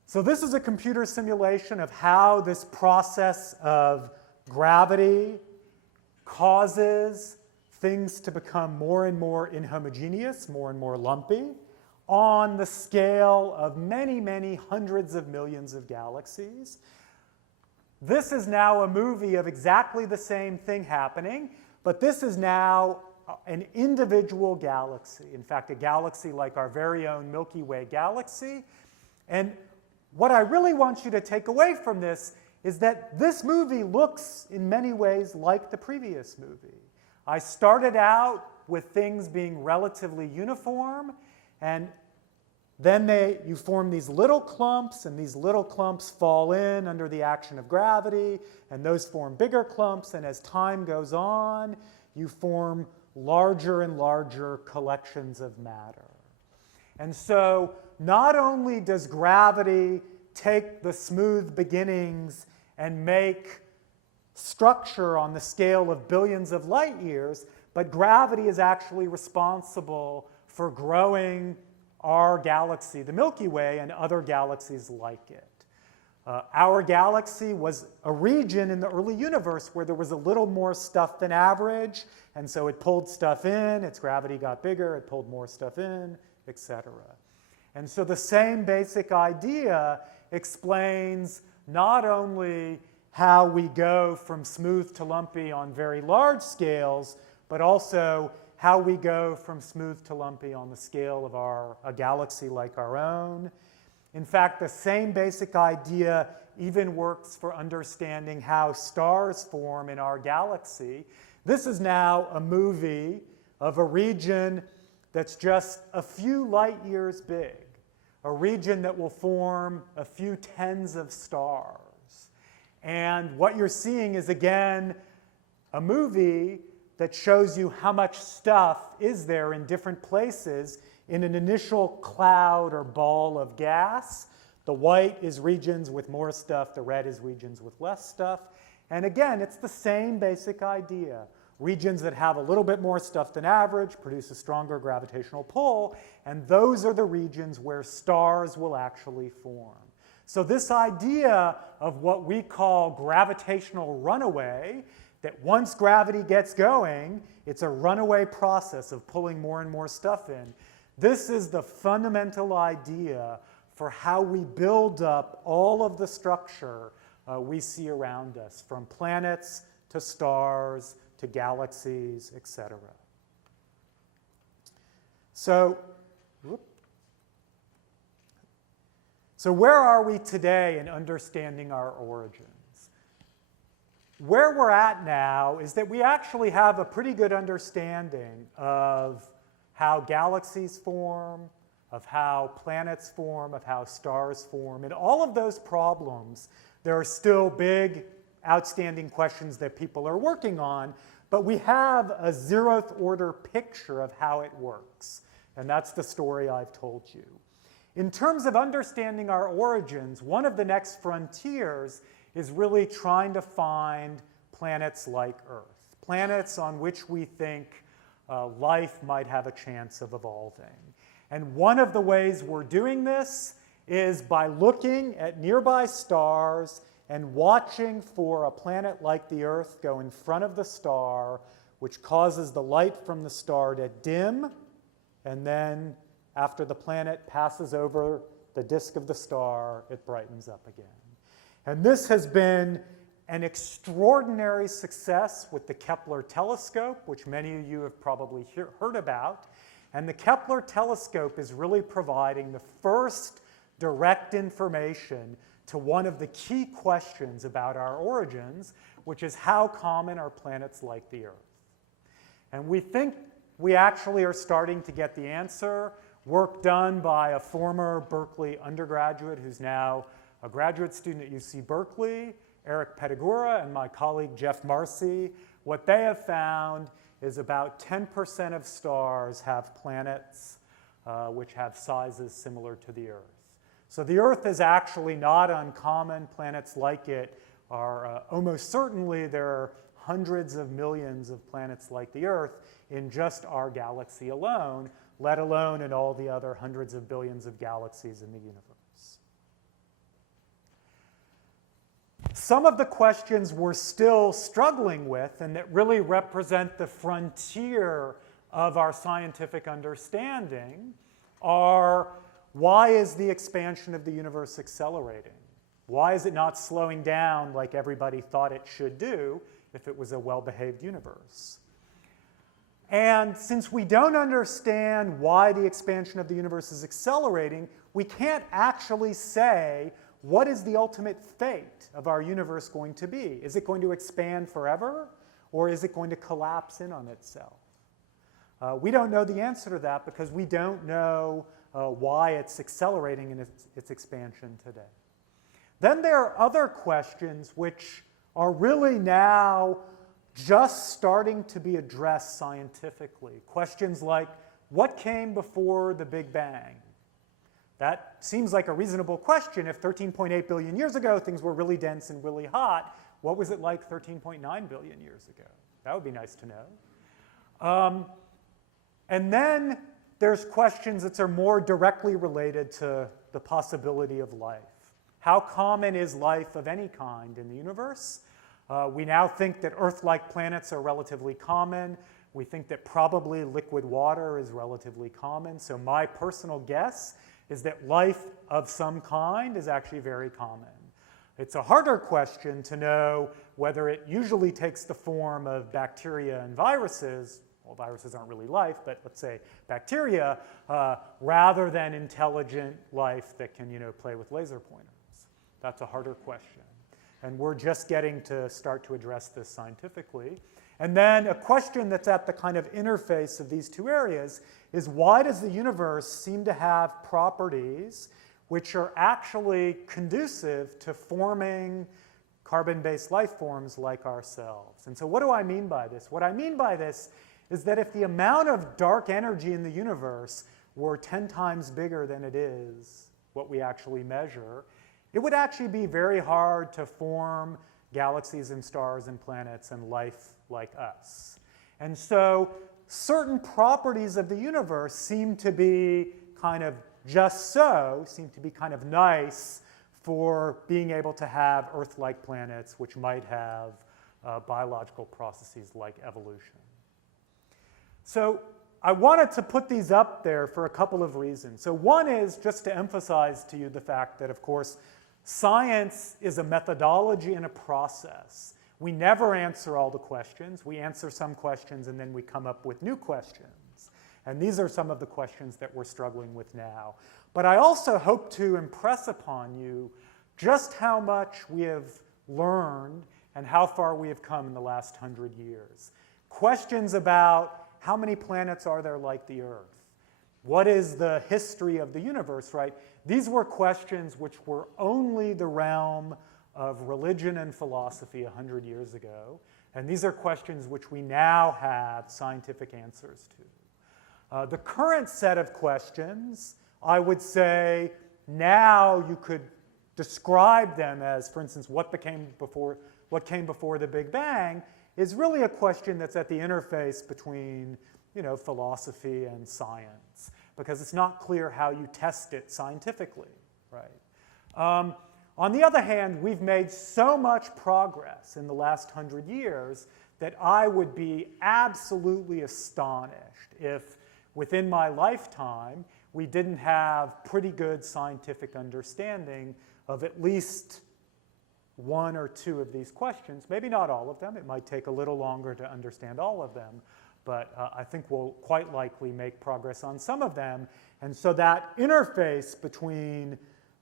So this is a computer simulation of how this process of gravity causes things to become more and more inhomogeneous, more and more lumpy, on the scale of many, many hundreds of millions of galaxies. This is now a movie of exactly the same thing happening, but this is now an individual galaxy. In fact, a galaxy like our very own Milky Way galaxy. And what I really want you to take away from this is that this movie looks in many ways like the previous movie. I started out with things being relatively uniform, and then you form these little clumps, and these little clumps fall in under the action of gravity, and those form bigger clumps, and as time goes on, you form larger and larger collections of matter. And so not only does gravity take the smooth beginnings and make structure on the scale of billions of light years, but gravity is actually responsible for growing our galaxy, the Milky Way, and other galaxies like it. Our galaxy was a region in the early universe where there was a little more stuff than average, and so it pulled stuff in, its gravity got bigger, it pulled more stuff in, etc. And so the same basic idea explains not only how we go from smooth to lumpy on very large scales, but also how we go from smooth to lumpy on the scale of a galaxy like our own. In fact, the same basic idea even works for understanding how stars form in our galaxy. This is now a movie of a region that's just a few light years big, a region that will form a few tens of stars. And what you're seeing is, again, a movie that shows you how much stuff is there in different places in an initial cloud or ball of gas. The white is regions with more stuff, the red is regions with less stuff. And again, it's the same basic idea. Regions that have a little bit more stuff than average produce a stronger gravitational pull, and those are the regions where stars will actually form. So this idea of what we call gravitational runaway, that once gravity gets going, it's a runaway process of pulling more and more stuff in. This is the fundamental idea for how we build up all of the structure we see around us, from planets to stars to galaxies, etc. So where are we today in understanding our origins? Where we're at now is that we actually have a pretty good understanding of how galaxies form, of how planets form, of how stars form. And all of those problems, there are still big, outstanding questions that people are working on, but we have a zeroth order picture of how it works. And that's the story I've told you. In terms of understanding our origins, one of the next frontiers is really trying to find planets like Earth, planets on which we think life might have a chance of evolving. And one of the ways we're doing this is by looking at nearby stars and watching for a planet like the Earth go in front of the star, which causes the light from the star to dim, and then after the planet passes over the disk of the star, it brightens up again. And this has been an extraordinary success with the Kepler telescope, which many of you have probably heard about. And the Kepler telescope is really providing the first direct information to one of the key questions about our origins, which is how common are planets like the Earth? And we think we actually are starting to get the answer. Work done by a former Berkeley undergraduate who's now a graduate student at UC Berkeley, Eric Pettigura, and my colleague Jeff Marcy. What they have found is about 10% of stars have planets which have sizes similar to the Earth. So the Earth is actually not uncommon. Planets like it are almost certainly there are hundreds of millions of planets like the Earth in just our galaxy alone, let alone in all the other hundreds of billions of galaxies in the universe. Some of the questions we're still struggling with and that really represent the frontier of our scientific understanding are, why is the expansion of the universe accelerating? Why is it not slowing down like everybody thought it should do if it was a well-behaved universe? And since we don't understand why the expansion of the universe is accelerating, we can't actually say, what is the ultimate fate of our universe going to be? Is it going to expand forever, or is it going to collapse in on itself? We don't know the answer to that because we don't know why it's accelerating in its expansion today. Then there are other questions which are really now just starting to be addressed scientifically. Questions like, what came before the Big Bang? That seems like a reasonable question. If 13.8 billion years ago things were really dense and really hot, what was it like 13.9 billion years ago? That would be nice to know. And then there's questions that are more directly related to the possibility of life. How common is life of any kind in the universe? We now think that Earth-like planets are relatively common. We think that probably liquid water is relatively common. So my personal guess is that life of some kind is actually very common. It's a harder question to know whether it usually takes the form of bacteria and viruses. Well, viruses aren't really life, but let's say bacteria, rather than intelligent life that can, play with laser pointers. That's a harder question. And we're just getting to start to address this scientifically. And then a question that's at the kind of interface of these two areas is, why does the universe seem to have properties which are actually conducive to forming carbon-based life forms like ourselves? And so what do I mean by this? What I mean by this is that if the amount of dark energy in the universe were 10 times bigger than it is, what we actually measure, it would actually be very hard to form galaxies and stars and planets and life like us. And so certain properties of the universe seem to be kind of just so, seem to be kind of nice for being able to have Earth-like planets which might have biological processes like evolution. So I wanted to put these up there for a couple of reasons. So one is just to emphasize to you the fact that, of course, science is a methodology and a process. We never answer all the questions. We answer some questions and then we come up with new questions. And these are some of the questions that we're struggling with now. But I also hope to impress upon you just how much we have learned and how far we have come in the last 100 years. Questions about how many planets are there like the Earth? What is the history of the universe, right? These were questions which were only the realm of religion and philosophy 100 years ago. And these are questions which we now have scientific answers to. The current set of questions, I would say now you could describe them as, for instance, what came before the Big Bang, is really a question that's at the interface between, philosophy and science, because it's not clear how you test it scientifically, right? On the other hand, we've made so much progress in the last 100 years that I would be absolutely astonished if, within my lifetime, we didn't have pretty good scientific understanding of at least one or two of these questions. Maybe not all of them. It might take a little longer to understand all of them, but I think we'll quite likely make progress on some of them. And so that interface between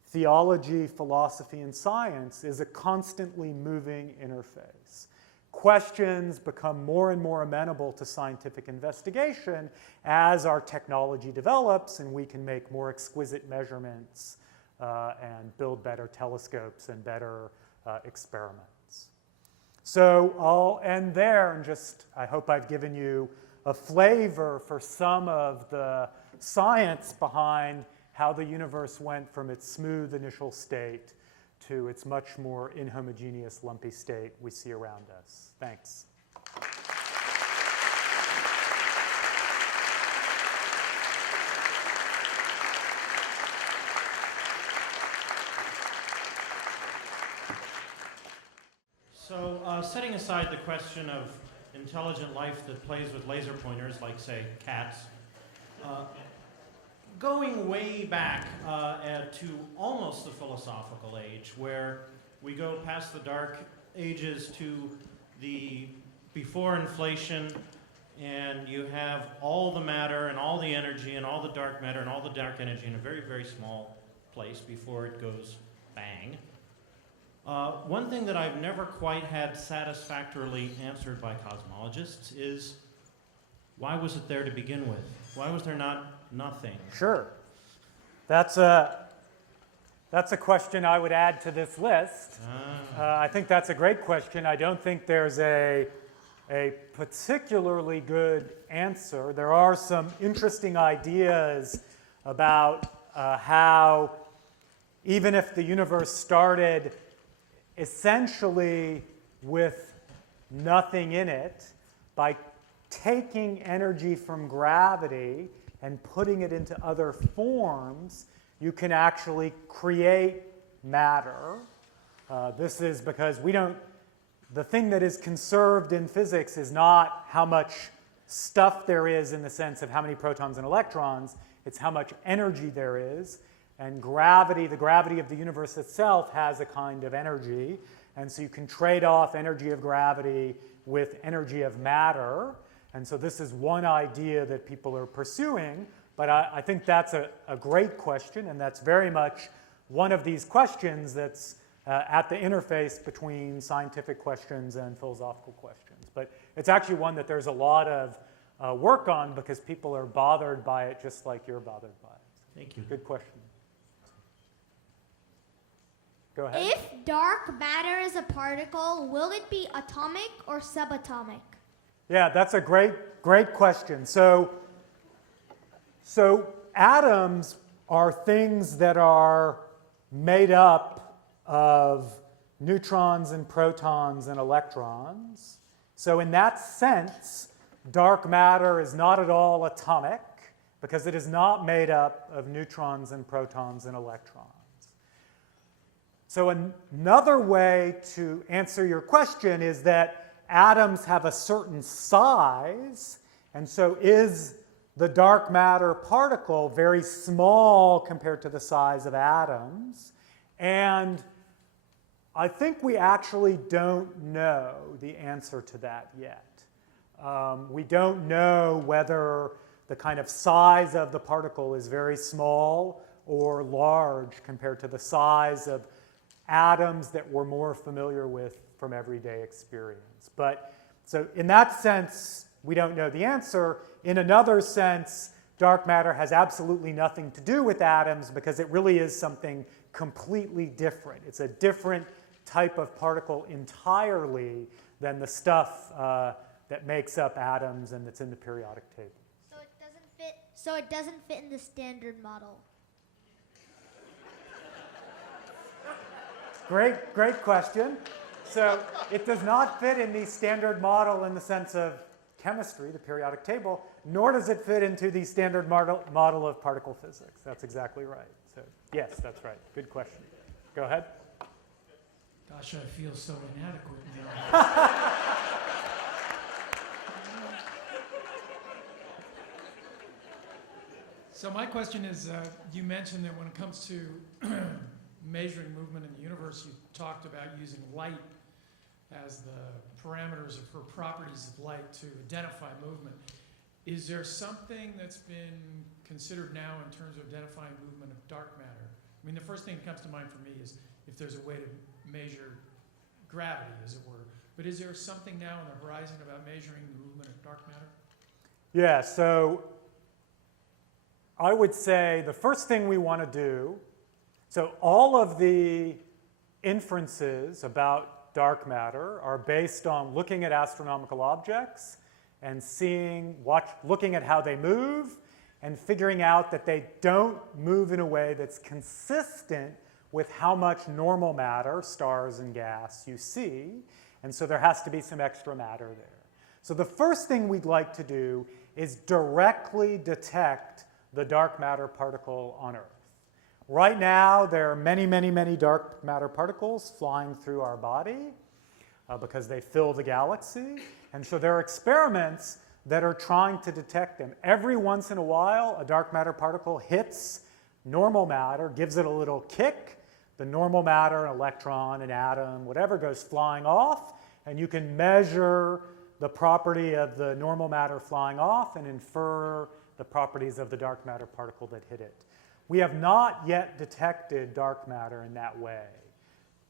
theology, philosophy, and science is a constantly moving interface. Questions become more and more amenable to scientific investigation as our technology develops and we can make more exquisite measurements and build better telescopes and better experiments. So I'll end there and I hope I've given you a flavor for some of the science behind how the universe went from its smooth initial state to its much more inhomogeneous, lumpy state we see around us. Thanks. So setting aside the question of intelligent life that plays with laser pointers, like, say, cats, going way back to almost the philosophical age, where we go past the dark ages to the before inflation, and you have all the matter and all the energy and all the dark matter and all the dark energy in a very, very small place before it goes bang. One thing that I've never quite had satisfactorily answered by cosmologists is, why was it there to begin with? Why was there not nothing? Sure. That's a question I would add to this list. I think that's a great question. I don't think there's a particularly good answer. There are some interesting ideas about how, even if the universe started essentially with nothing in it, by taking energy from gravity and putting it into other forms, you can actually create matter. This is because the thing that is conserved in physics is not how much stuff there is in the sense of how many protons and electrons, it's how much energy there is. And gravity, the gravity of the universe itself, has a kind of energy. And so you can trade off energy of gravity with energy of matter. And so this is one idea that people are pursuing. But I think that's a great question, and that's very much one of these questions that's at the interface between scientific questions and philosophical questions. But it's actually one that there's a lot of work on because people are bothered by it just like you're bothered by it. Thank you. Good question. Go ahead. If dark matter is a particle, will it be atomic or subatomic? Yeah, that's a great question. So atoms are things that are made up of neutrons and protons and electrons. So in that sense, dark matter is not at all atomic because it is not made up of neutrons and protons and electrons. So another way to answer your question is that atoms have a certain size, and so is the dark matter particle very small compared to the size of atoms? And I think we actually don't know the answer to that yet. We don't know whether the kind of size of the particle is very small or large compared to the size of atoms that we're more familiar with from everyday experience. But so in that sense, we don't know the answer. In another sense, dark matter has absolutely nothing to do with atoms because it really is something completely different. It's a different type of particle entirely than the stuff that makes up atoms and that's in the periodic table. So it doesn't fit in the standard model. Great question. So it does not fit in the standard model in the sense of chemistry, the periodic table, nor does it fit into the standard model of particle physics. That's exactly right. So yes, that's right. Good question. Go ahead. Gosh, I feel so inadequate now. So my question is, you mentioned that when it comes to measuring movement in the universe, you talked about using light as the parameters for properties of light to identify movement. Is there something that's been considered now in terms of identifying movement of dark matter? I mean, the first thing that comes to mind for me is if there's a way to measure gravity, as it were. But is there something now on the horizon about measuring the movement of dark matter? Yeah, so I would say the first thing we want to do, so all of the inferences about dark matter are based on looking at astronomical objects and looking at how they move and figuring out that they don't move in a way that's consistent with how much normal matter, stars and gas, you see. And so there has to be some extra matter there. So the first thing we'd like to do is directly detect the dark matter particle on Earth. Right now, there are many, many, many dark matter particles flying through our body because they fill the galaxy. And so there are experiments that are trying to detect them. Every once in a while, a dark matter particle hits normal matter, gives it a little kick. The normal matter, an electron, an atom, whatever, goes flying off. And you can measure the property of the normal matter flying off and infer the properties of the dark matter particle that hit it. We have not yet detected dark matter in that way.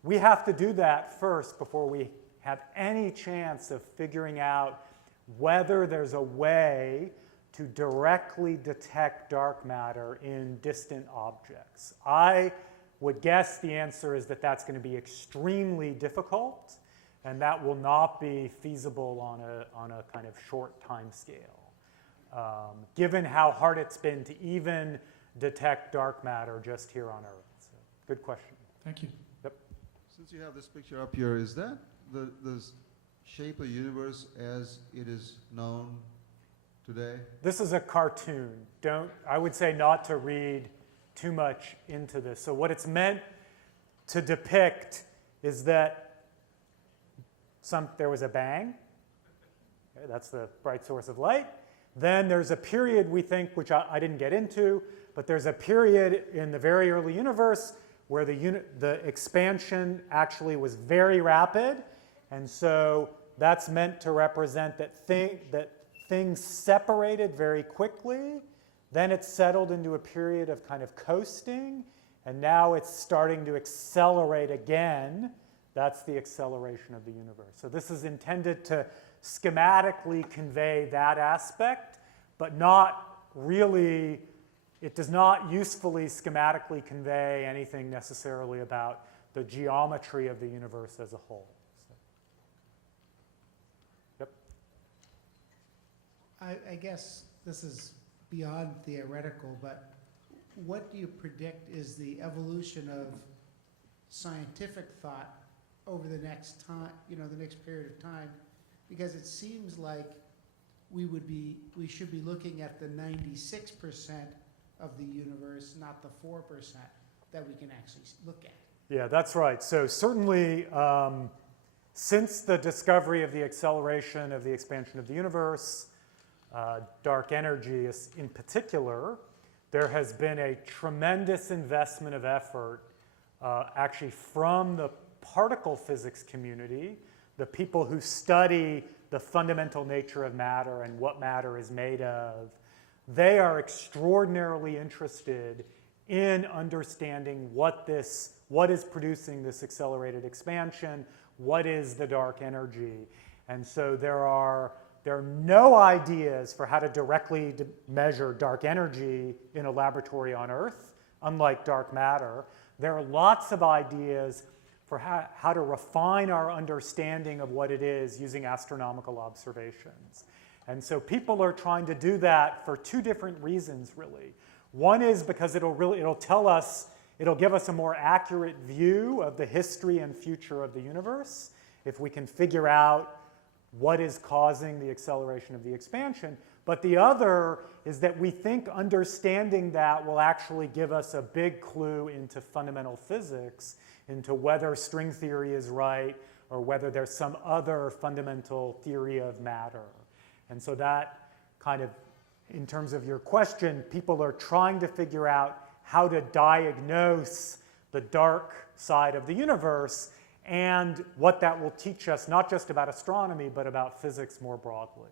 We have to do that first before we have any chance of figuring out whether there's a way to directly detect dark matter in distant objects. I would guess the answer is that that's going to be extremely difficult, and that will not be feasible on a kind of short time scale, given how hard it's been to even detect dark matter just here on Earth. So, good question. Thank you. Yep. Since you have this picture up here, is that the shape of the universe as it is known today? This is a cartoon. I would say not to read too much into this. So what it's meant to depict is that there was a bang. Okay, that's the bright source of light. Then there's a period, we think, which I didn't get into, but there's a period in the very early universe where the expansion actually was very rapid. And so that's meant to represent that things separated very quickly. Then it settled into a period of kind of coasting. And now it's starting to accelerate again. That's the acceleration of the universe. So this is intended to schematically convey that aspect, but not really, it does not usefully schematically convey anything necessarily about the geometry of the universe as a whole. So. Yep. I guess this is beyond theoretical, but what do you predict is the evolution of scientific thought over the next time, the next period of time? Because it seems like we should be looking at the 96% of the universe, not the 4% that we can actually look at. Yeah, that's right. So certainly since the discovery of the acceleration of the expansion of the universe, dark energy in particular, there has been a tremendous investment of effort actually from the particle physics community, the people who study the fundamental nature of matter and what matter is made of. They are extraordinarily interested in understanding what is producing this accelerated expansion, what is the dark energy. And so there are no ideas for how to directly measure dark energy in a laboratory on Earth, unlike dark matter. There are lots of ideas for how to refine our understanding of what it is using astronomical observations. And so people are trying to do that for two different reasons, really. One is because it'll give us a more accurate view of the history and future of the universe if we can figure out what is causing the acceleration of the expansion. But the other is that we think understanding that will actually give us a big clue into fundamental physics, into whether string theory is right or whether there's some other fundamental theory of matter. And so that kind of, in terms of your question, people are trying to figure out how to diagnose the dark side of the universe and what that will teach us, not just about astronomy, but about physics more broadly.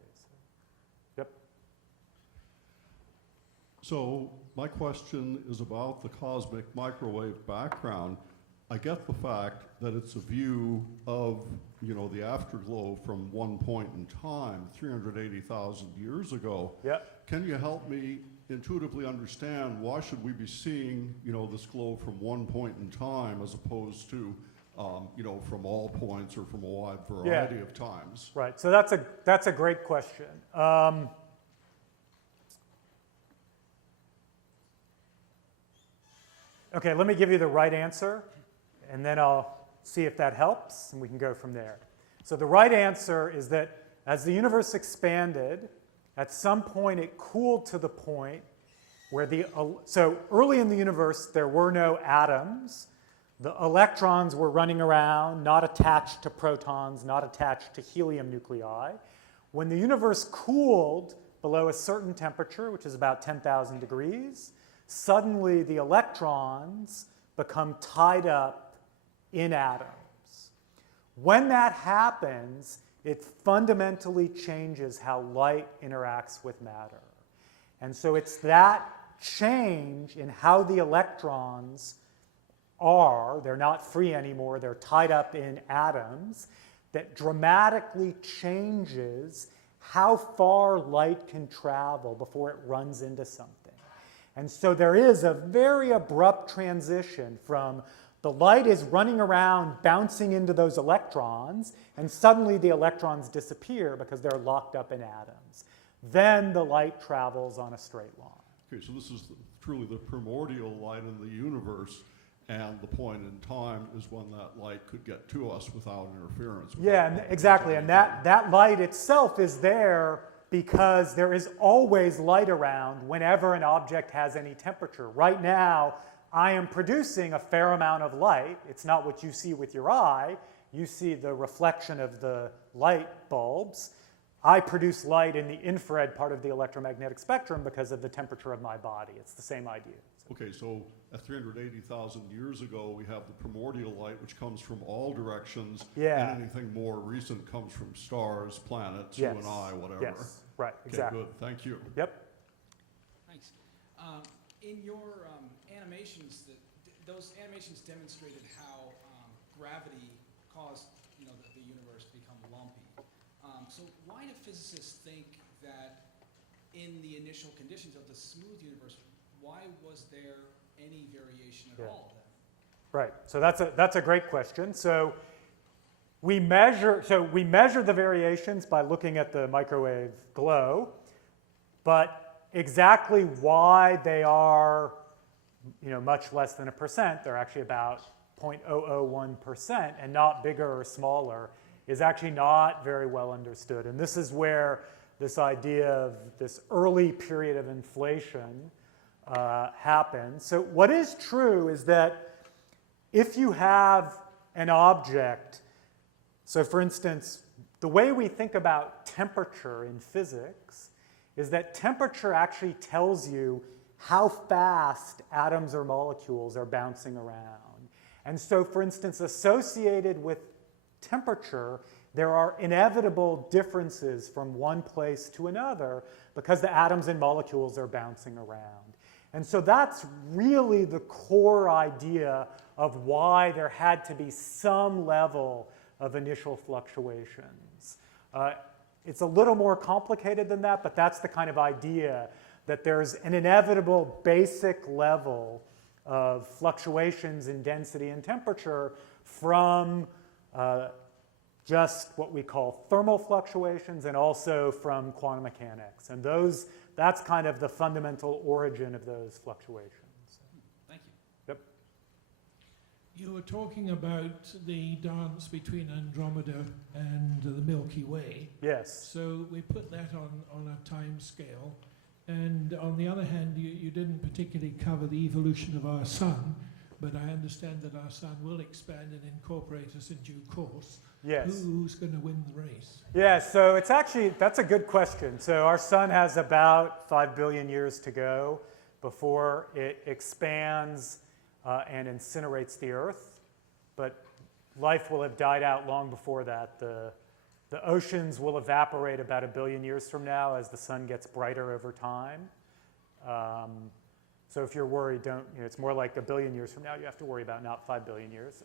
Yep. So my question is about the cosmic microwave background. I get the fact that it's a view of, the afterglow from one point in time, 380,000 years ago. Yep. Can you help me intuitively understand why should we be seeing, this glow from one point in time as opposed to, from all points or from a wide variety of times? Right. So that's a great question. Okay, let me give you the right answer, and then I'll see if that helps, and we can go from there. So the right answer is that as the universe expanded, at some point it cooled to the point where so early in the universe there were no atoms. The electrons were running around, not attached to protons, not attached to helium nuclei. When the universe cooled below a certain temperature, which is about 10,000 degrees, suddenly the electrons become tied up in atoms. When that happens, it fundamentally changes how light interacts with matter. And so it's that change in how the electrons they're not free anymore, they're tied up in atoms, that dramatically changes how far light can travel before it runs into something. And so there is a very abrupt transition from the light is running around, bouncing into those electrons, and suddenly the electrons disappear because they're locked up in atoms. Then the light travels on a straight line. Okay, so this is truly the primordial light in the universe, and the point in time is when that light could get to us without interference. Exactly. And that light itself is there because there is always light around whenever an object has any temperature. Right now, I am producing a fair amount of light. It's not what you see with your eye. You see the reflection of the light bulbs. I produce light in the infrared part of the electromagnetic spectrum because of the temperature of my body. It's the same idea. Okay, so at 380,000 years ago, we have the primordial light, which comes from all directions, and anything more recent comes from stars, planets, you and I, whatever. Yes, right, Okay, exactly. good, thank you. Yep. Thanks. In your animations, those animations demonstrated how gravity caused the universe to become lumpy. So why do physicists think that in the initial conditions of the smooth universe, why was there any variation at all then? Right. So that's a great question. So we measure the variations by looking at the microwave glow, but exactly why they are much less than 1%, they're actually about 0.001% and not bigger or smaller, is actually not very well understood. And this is where this idea of this early period of inflation happens. So what is true is that if you have an object So for instance, the way we think about temperature in physics is that temperature actually tells you how fast atoms or molecules are bouncing around. And so for instance, associated with temperature, there are inevitable differences from one place to another because the atoms and molecules are bouncing around. And so that's really the core idea of why there had to be some level of initial fluctuations. It's a little more complicated than that, but that's the kind of idea that there's an inevitable basic level of fluctuations in density and temperature from just what we call thermal fluctuations and also from quantum mechanics. And that's kind of the fundamental origin of those fluctuations. Thank you. Yep. You were talking about the dance between Andromeda and the Milky Way. Yes. So we put that on a time scale. And on the other hand, you didn't particularly cover the evolution of our sun, but I understand that our sun will expand and incorporate us in due course. Yes. Who's going to win the race? Yeah, so it's actually, that's a good question. So our sun has about 5 billion years to go before it expands and incinerates the Earth. But life will have died out long before that. The oceans will evaporate about 1 billion years from now as the sun gets brighter over time. So if you're worried, it's more like 1 billion years from now you have to worry about, not 5 billion years.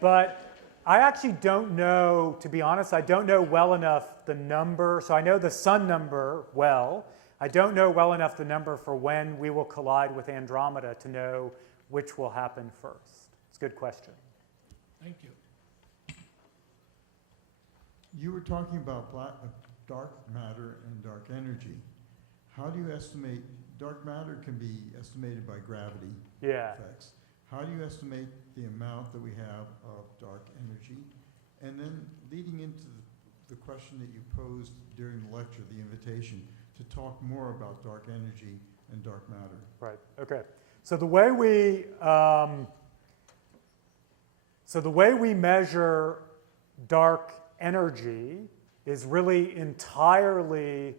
But I actually don't know, to be honest, I don't know well enough the number. So I know the sun number well. I don't know well enough the number for when we will collide with Andromeda to know which will happen first. It's a good question. Thank you. You were talking about dark matter and dark energy. How do you estimate, dark matter can be estimated by gravity effects. How do you estimate the amount that we have of dark energy? And then leading into the question that you posed during the lecture, the invitation, to talk more about dark energy and dark matter. Right, okay. So the way we measure dark energy is really entirely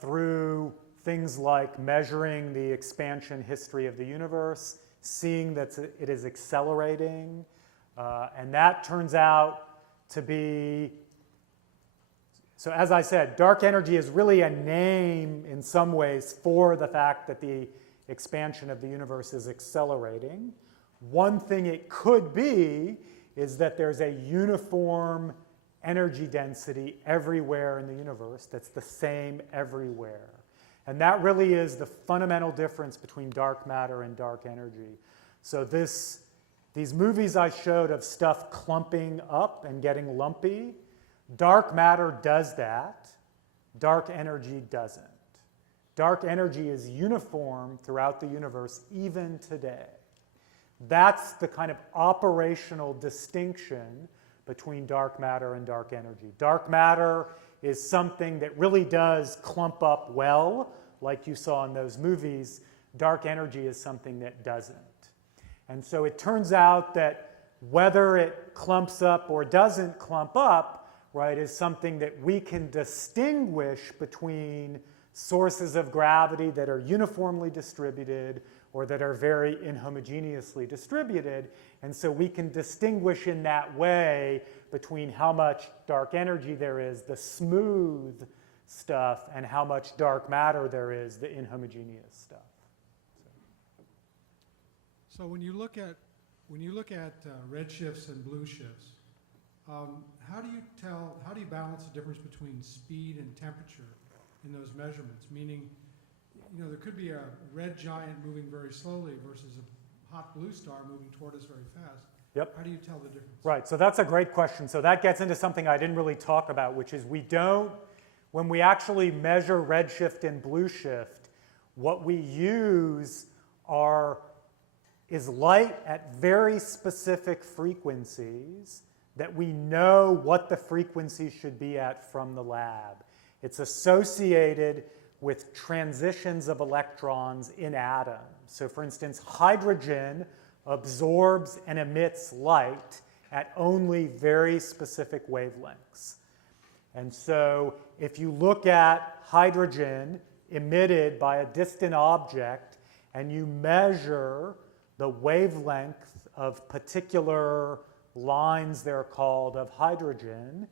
through things like measuring the expansion history of the universe, seeing that it is accelerating, and that turns out to be, so as I said, dark energy is really a name in some ways for the fact that the expansion of the universe is accelerating. One thing it could be is that there's a uniform energy density everywhere in the universe that's the same everywhere. And that really is the fundamental difference between dark matter and dark energy. So these movies I showed of stuff clumping up and getting lumpy, dark matter does that. Dark energy doesn't. Dark energy is uniform throughout the universe, even today. That's the kind of operational distinction between dark matter and dark energy. Dark matter is something that really does clump up well, like you saw in those movies. Dark energy is something that doesn't. And so it turns out that whether it clumps up or doesn't clump up, right, is something that we can distinguish between sources of gravity that are uniformly distributed or that are very inhomogeneously distributed. And so we can distinguish in that way between how much dark energy there is, the smooth stuff, and how much dark matter there is, the inhomogeneous stuff. So when you look at red shifts and blue shifts, how do you balance the difference between speed and temperature in those measurements? Meaning, there could be a red giant moving very slowly versus a hot blue star moving toward us very fast. Yep. How do you tell the difference? Right, so that's a great question. So that gets into something I didn't really talk about, which is when we actually measure redshift and blue shift, what we use is light at very specific frequencies that we know what the frequency should be at from the lab. It's associated with transitions of electrons in atoms. So for instance, hydrogen absorbs and emits light at only very specific wavelengths. And so if you look at hydrogen emitted by a distant object and you measure the wavelength of particular lines, they're called, of hydrogen,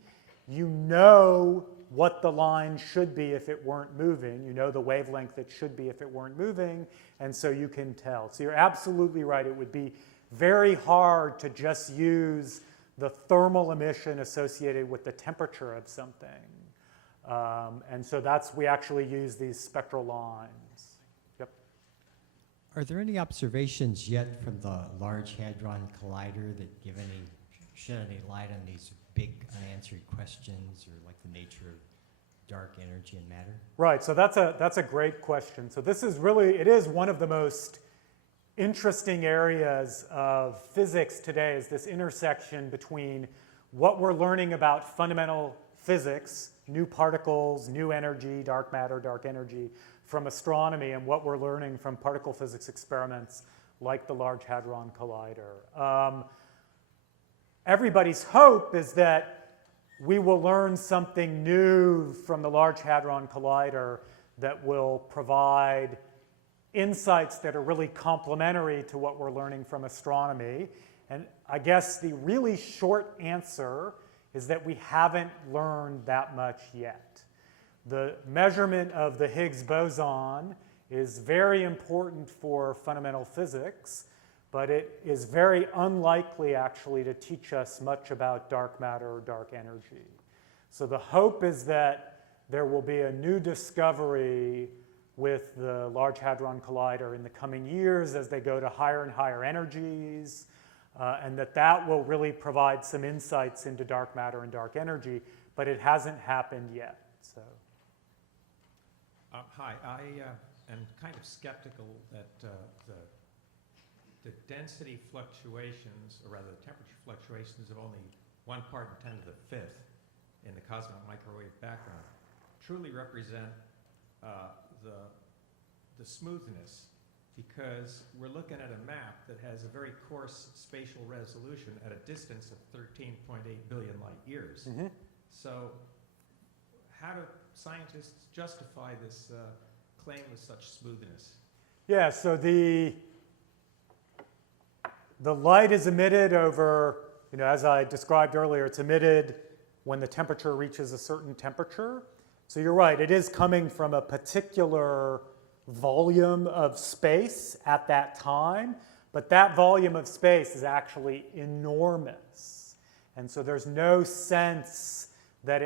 you know what the line should be if it weren't moving. You know the wavelength it should be if it weren't moving, and so you can tell. So you're absolutely right. It would be very hard to just use the thermal emission associated with the temperature of something. And so we actually use these spectral lines. Yep. Are there any observations yet from the Large Hadron Collider that shed any light on these big unanswered questions, or like the nature of dark energy and matter? Right, so that's a great question. So this is really, it is one of the most interesting areas of physics today, is this intersection between what we're learning about fundamental physics, new particles, new energy, dark matter, dark energy, from astronomy, and what we're learning from particle physics experiments like the Large Hadron Collider. Everybody's hope is that we will learn something new from the Large Hadron Collider that will provide insights that are really complementary to what we're learning from astronomy. And I guess the really short answer is that we haven't learned that much yet. The measurement of the Higgs boson is very important for fundamental physics, but it is very unlikely actually to teach us much about dark matter or dark energy. So the hope is that there will be a new discovery with the Large Hadron Collider in the coming years as they go to higher and higher energies, and that will really provide some insights into dark matter and dark energy, but it hasn't happened yet. So. Hi, I am kind of skeptical that the density fluctuations, or rather the temperature fluctuations of only 1 part in 10 to the 5th in the cosmic microwave background truly represent the smoothness, because we're looking at a map that has a very coarse spatial resolution at a distance of 13.8 billion light years. Mm-hmm. So how do scientists justify this claim with such smoothness? Yeah, so the light is emitted over, as I described earlier, it's emitted when the temperature reaches a certain temperature. So you're right, it is coming from a particular volume of space at that time, but that volume of space is actually enormous. And so there's no sense that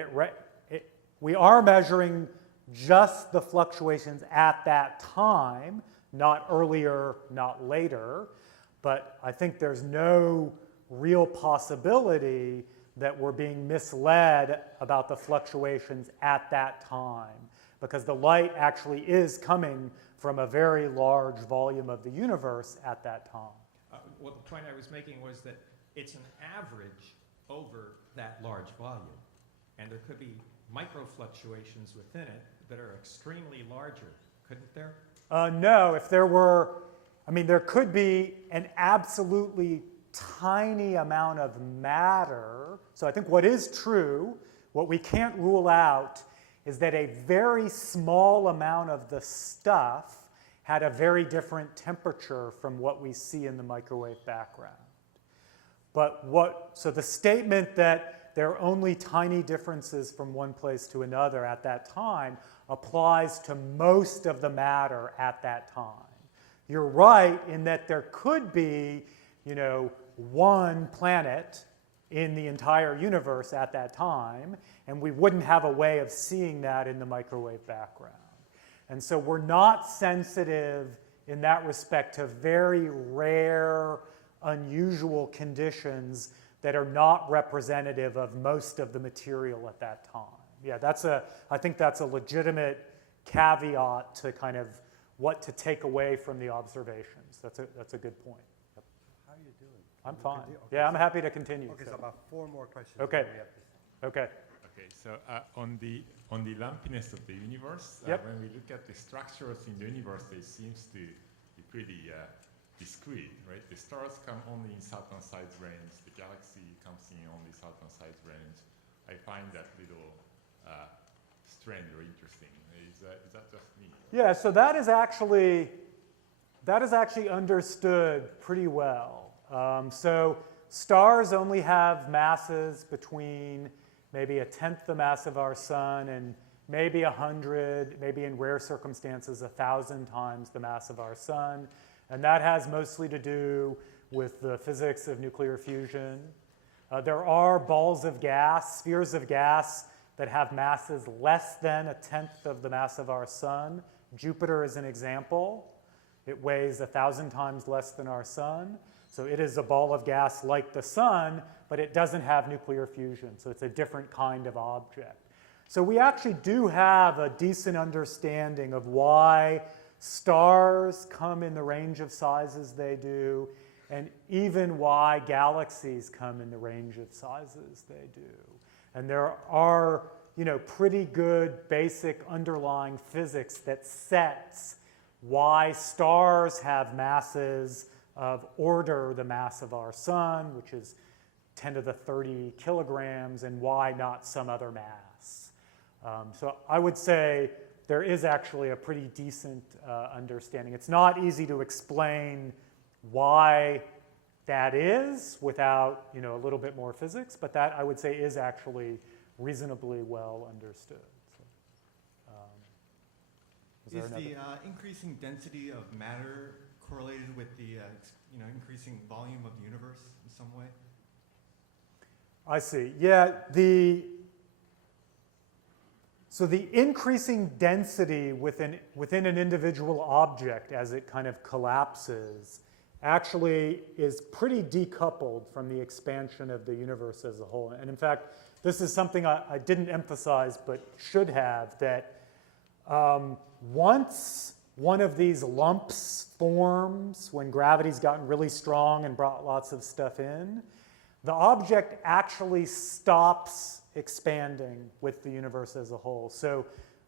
we are measuring just the fluctuations at that time, not earlier, not later, but I think there's no real possibility that we're being misled about the fluctuations at that time, because the light actually is coming from a very large volume of the universe at that time. Well, the point I was making was that it's an average over that large volume, and there could be micro fluctuations within it that are extremely larger, couldn't there? No, if there were, there could be an absolutely tiny amount of matter. So I think what is true, what we can't rule out, is that a very small amount of the stuff had a very different temperature from what we see in the microwave background. So the statement that there are only tiny differences from one place to another at that time applies to most of the matter at that time. You're right in that there could be, one planet in the entire universe at that time, and we wouldn't have a way of seeing that in the microwave background. And so we're not sensitive in that respect to very rare, unusual conditions that are not representative of most of the material at that time. Yeah, I think that's a legitimate caveat to kind of what to take away from the observations. That's a good point. Yep. How are you doing? I'm fine. Okay, Yeah, I'm happy to continue. Okay, so about 4 more questions. Okay. and we have to- Okay. Okay, so on the lumpiness of the universe, Yep. when we look at the structures in the universe, they seems to be pretty discrete, right? The stars come only in certain size range. The galaxy comes in only certain size range. I find that little strange or interesting. Is that just me? Yeah, so that is actually understood pretty well. So stars only have masses between maybe 1/10 the mass of our sun and maybe 100, maybe in rare circumstances 1,000 times the mass of our sun. And that has mostly to do with the physics of nuclear fusion. There are balls of gas, spheres of gas, that have masses less than 1/10 of the mass of our sun. Jupiter is an example. It weighs 1,000 times less than our sun. So it is a ball of gas like the sun, but it doesn't have nuclear fusion. So it's a different kind of object. So we actually do have a decent understanding of why stars come in the range of sizes they do, and even why galaxies come in the range of sizes they do. And there are, pretty good basic underlying physics that sets why stars have masses of order the mass of our sun, which is 10 to the 30 kilograms, and why not some other mass. So I would say there is actually a pretty decent understanding. It's not easy to explain why that is without a little bit more physics, but that I would say is actually reasonably well understood. So, is the increasing density of matter correlated with the increasing volume of the universe in some way? I see. Yeah, so the increasing density within an individual object as it kind of collapses actually is pretty decoupled from the expansion of the universe as a whole. And in fact, this is something I didn't emphasize but should have, that once one of these lumps forms, when gravity's gotten really strong and brought lots of stuff in, the object actually stops expanding with the universe as a whole. So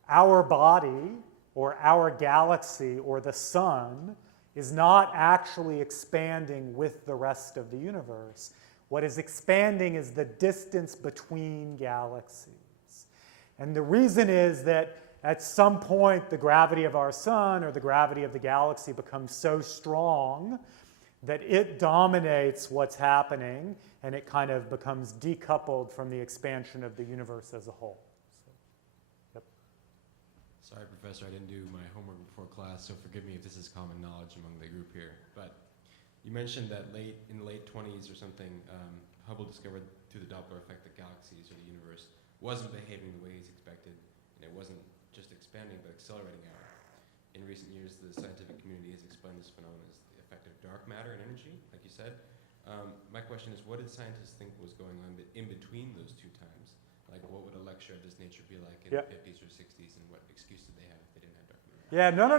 our body or our galaxy or the sun is not actually expanding with the rest of the universe. What is expanding is the distance between galaxies. And the reason is that at some point the gravity of our sun or the gravity of the galaxy becomes so strong that it dominates what's happening, and it kind of becomes decoupled from the expansion of the universe as a whole. So, yep. Sorry, Professor, I didn't do my homework before class, so forgive me if this is common knowledge among the group here. But you mentioned that in the late 20s or something, Hubble discovered through the Doppler effect that galaxies or the universe wasn't behaving the way he's expected, and it wasn't just expanding but accelerating out. In recent years, the scientific community has explained this phenomenon as the effect of dark matter and energy, like you said. My question is, what did scientists think was going on in between those two times? Like, what would a lecture of this nature be like in the 50s or 60s, and what excuse did they have if they didn't have dark matter? Yeah, no.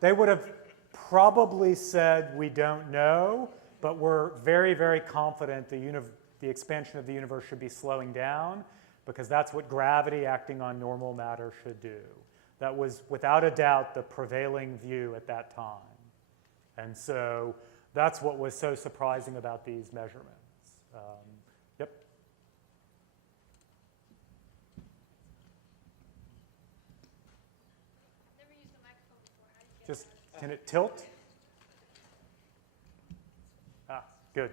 They would have probably said, we don't know, but we're very, very confident the expansion of the universe should be slowing down, because that's what gravity acting on normal matter should do. That was, without a doubt, the prevailing view at that time. And so that's what was so surprising about these measurements. Yep. Never used the microphone before. How do you get Just, can it tilt? Ah, good.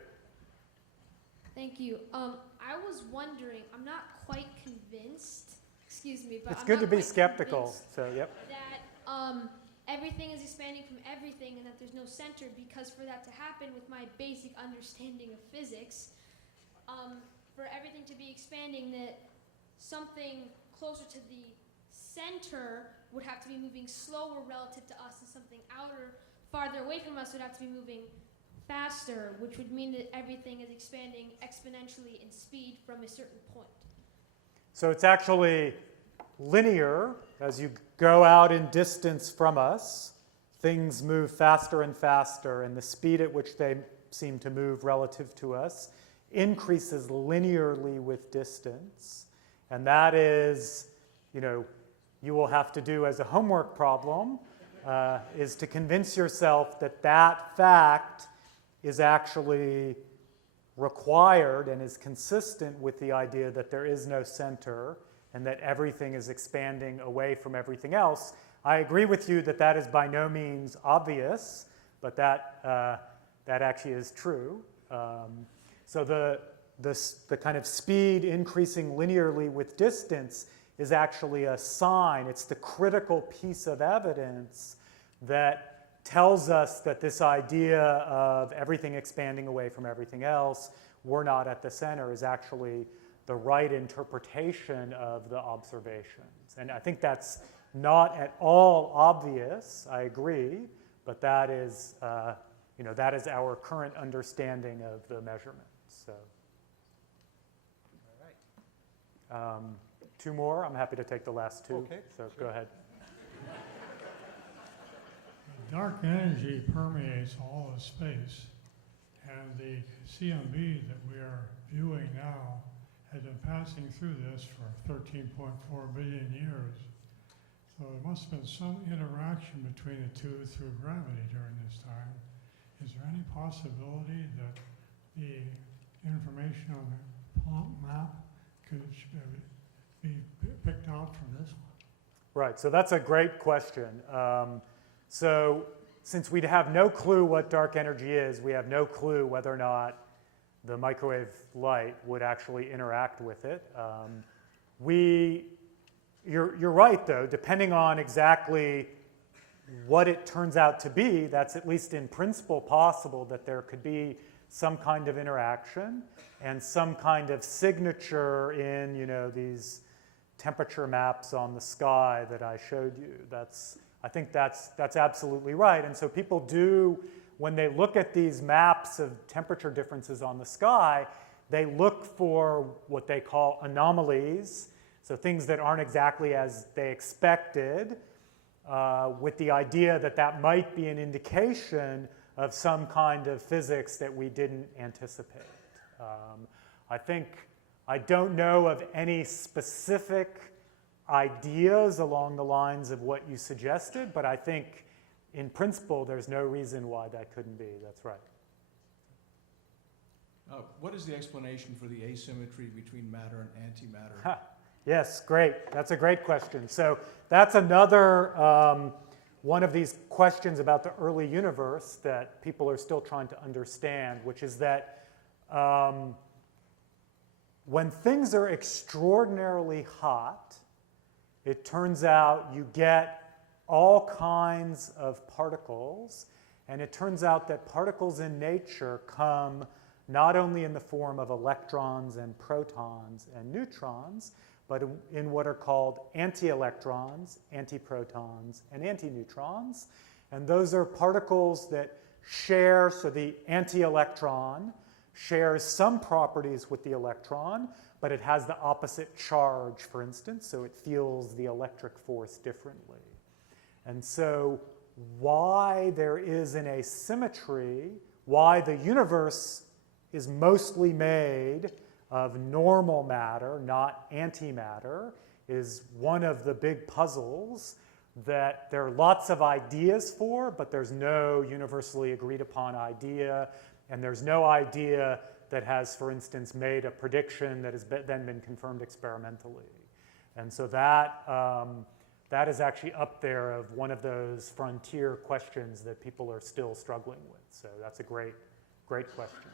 Thank you. I was wondering, I'm not quite convinced, excuse me, but It's I'm good not to be quite skeptical, convinced so yep. that everything is expanding from everything and that there's no center, because for that to happen with my basic understanding of physics, for everything to be expanding, that something closer to the center would have to be moving slower relative to us, and something farther away from us would have to be moving faster, which would mean that everything is expanding exponentially in speed from a certain point. So it's actually linear. As you go out in distance from us, things move faster and faster, and the speed at which they seem to move relative to us increases linearly with distance. And that is, you will have to do as a homework problem. is to convince yourself that that fact is actually required and is consistent with the idea that there is no center and that everything is expanding away from everything else. I agree with you that that is by no means obvious, but that actually is true. So the kind of speed increasing linearly with distance is actually a sign. It's the critical piece of evidence that tells us that this idea of everything expanding away from everything else, we're not at the center, is actually the right interpretation of the observations. And I think that's not at all obvious, I agree, but that is, that is our current understanding of the measurements. So. All right. Two more. I'm happy to take the last two. Okay, so sure. Go ahead. Dark energy permeates all of space, and the CMB that we are viewing now has been passing through this for 13.4 billion years. So there must have been some interaction between the two through gravity during this time. Is there any possibility that the information on the Planck map could be picked out from this one? Right, so that's a great question. So since we have no clue what dark energy is, we have no clue whether or not the microwave light would actually interact with it. You're right, though, depending on exactly what it turns out to be, that's at least in principle possible that there could be some kind of interaction and some kind of signature in, these temperature maps on the sky that I showed you. I think that's absolutely right. And so people do, when they look at these maps of temperature differences on the sky, they look for what they call anomalies, so things that aren't exactly as they expected, with the idea that that might be an indication of some kind of physics that we didn't anticipate. I don't know of any specific ideas along the lines of what you suggested, but I think in principle there's no reason why that couldn't be. That's right. What is the explanation for the asymmetry between matter and antimatter? Yes, great. That's a great question. So that's another one of these questions about the early universe that people are still trying to understand, which is that when things are extraordinarily hot, it turns out you get all kinds of particles, and it turns out that particles in nature come not only in the form of electrons and protons and neutrons, but in what are called anti-electrons, antiprotons, and antineutrons. And those are particles that share, so the anti-electron shares some properties with the electron, but it has the opposite charge, for instance, so it feels the electric force differently. And so why there is an asymmetry, why the universe is mostly made of normal matter, not antimatter, is one of the big puzzles that there are lots of ideas for, but there's no universally agreed upon idea, and there's no idea that has, for instance, made a prediction that has then been confirmed experimentally. And so that is actually up there of one of those frontier questions that people are still struggling with. So that's a great, great question.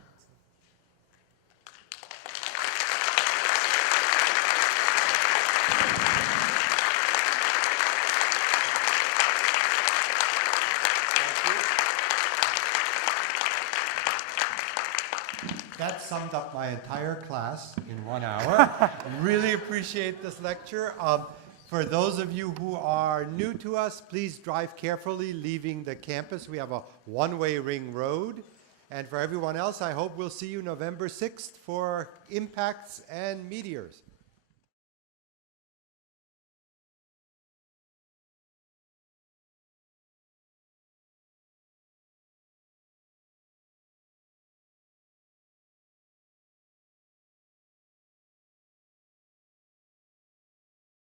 That summed up my entire class in 1 hour. Really appreciate this lecture. For those of you who are new to us, please drive carefully leaving the campus. We have a one-way ring road. And for everyone else, I hope we'll see you November 6th for impacts and meteors.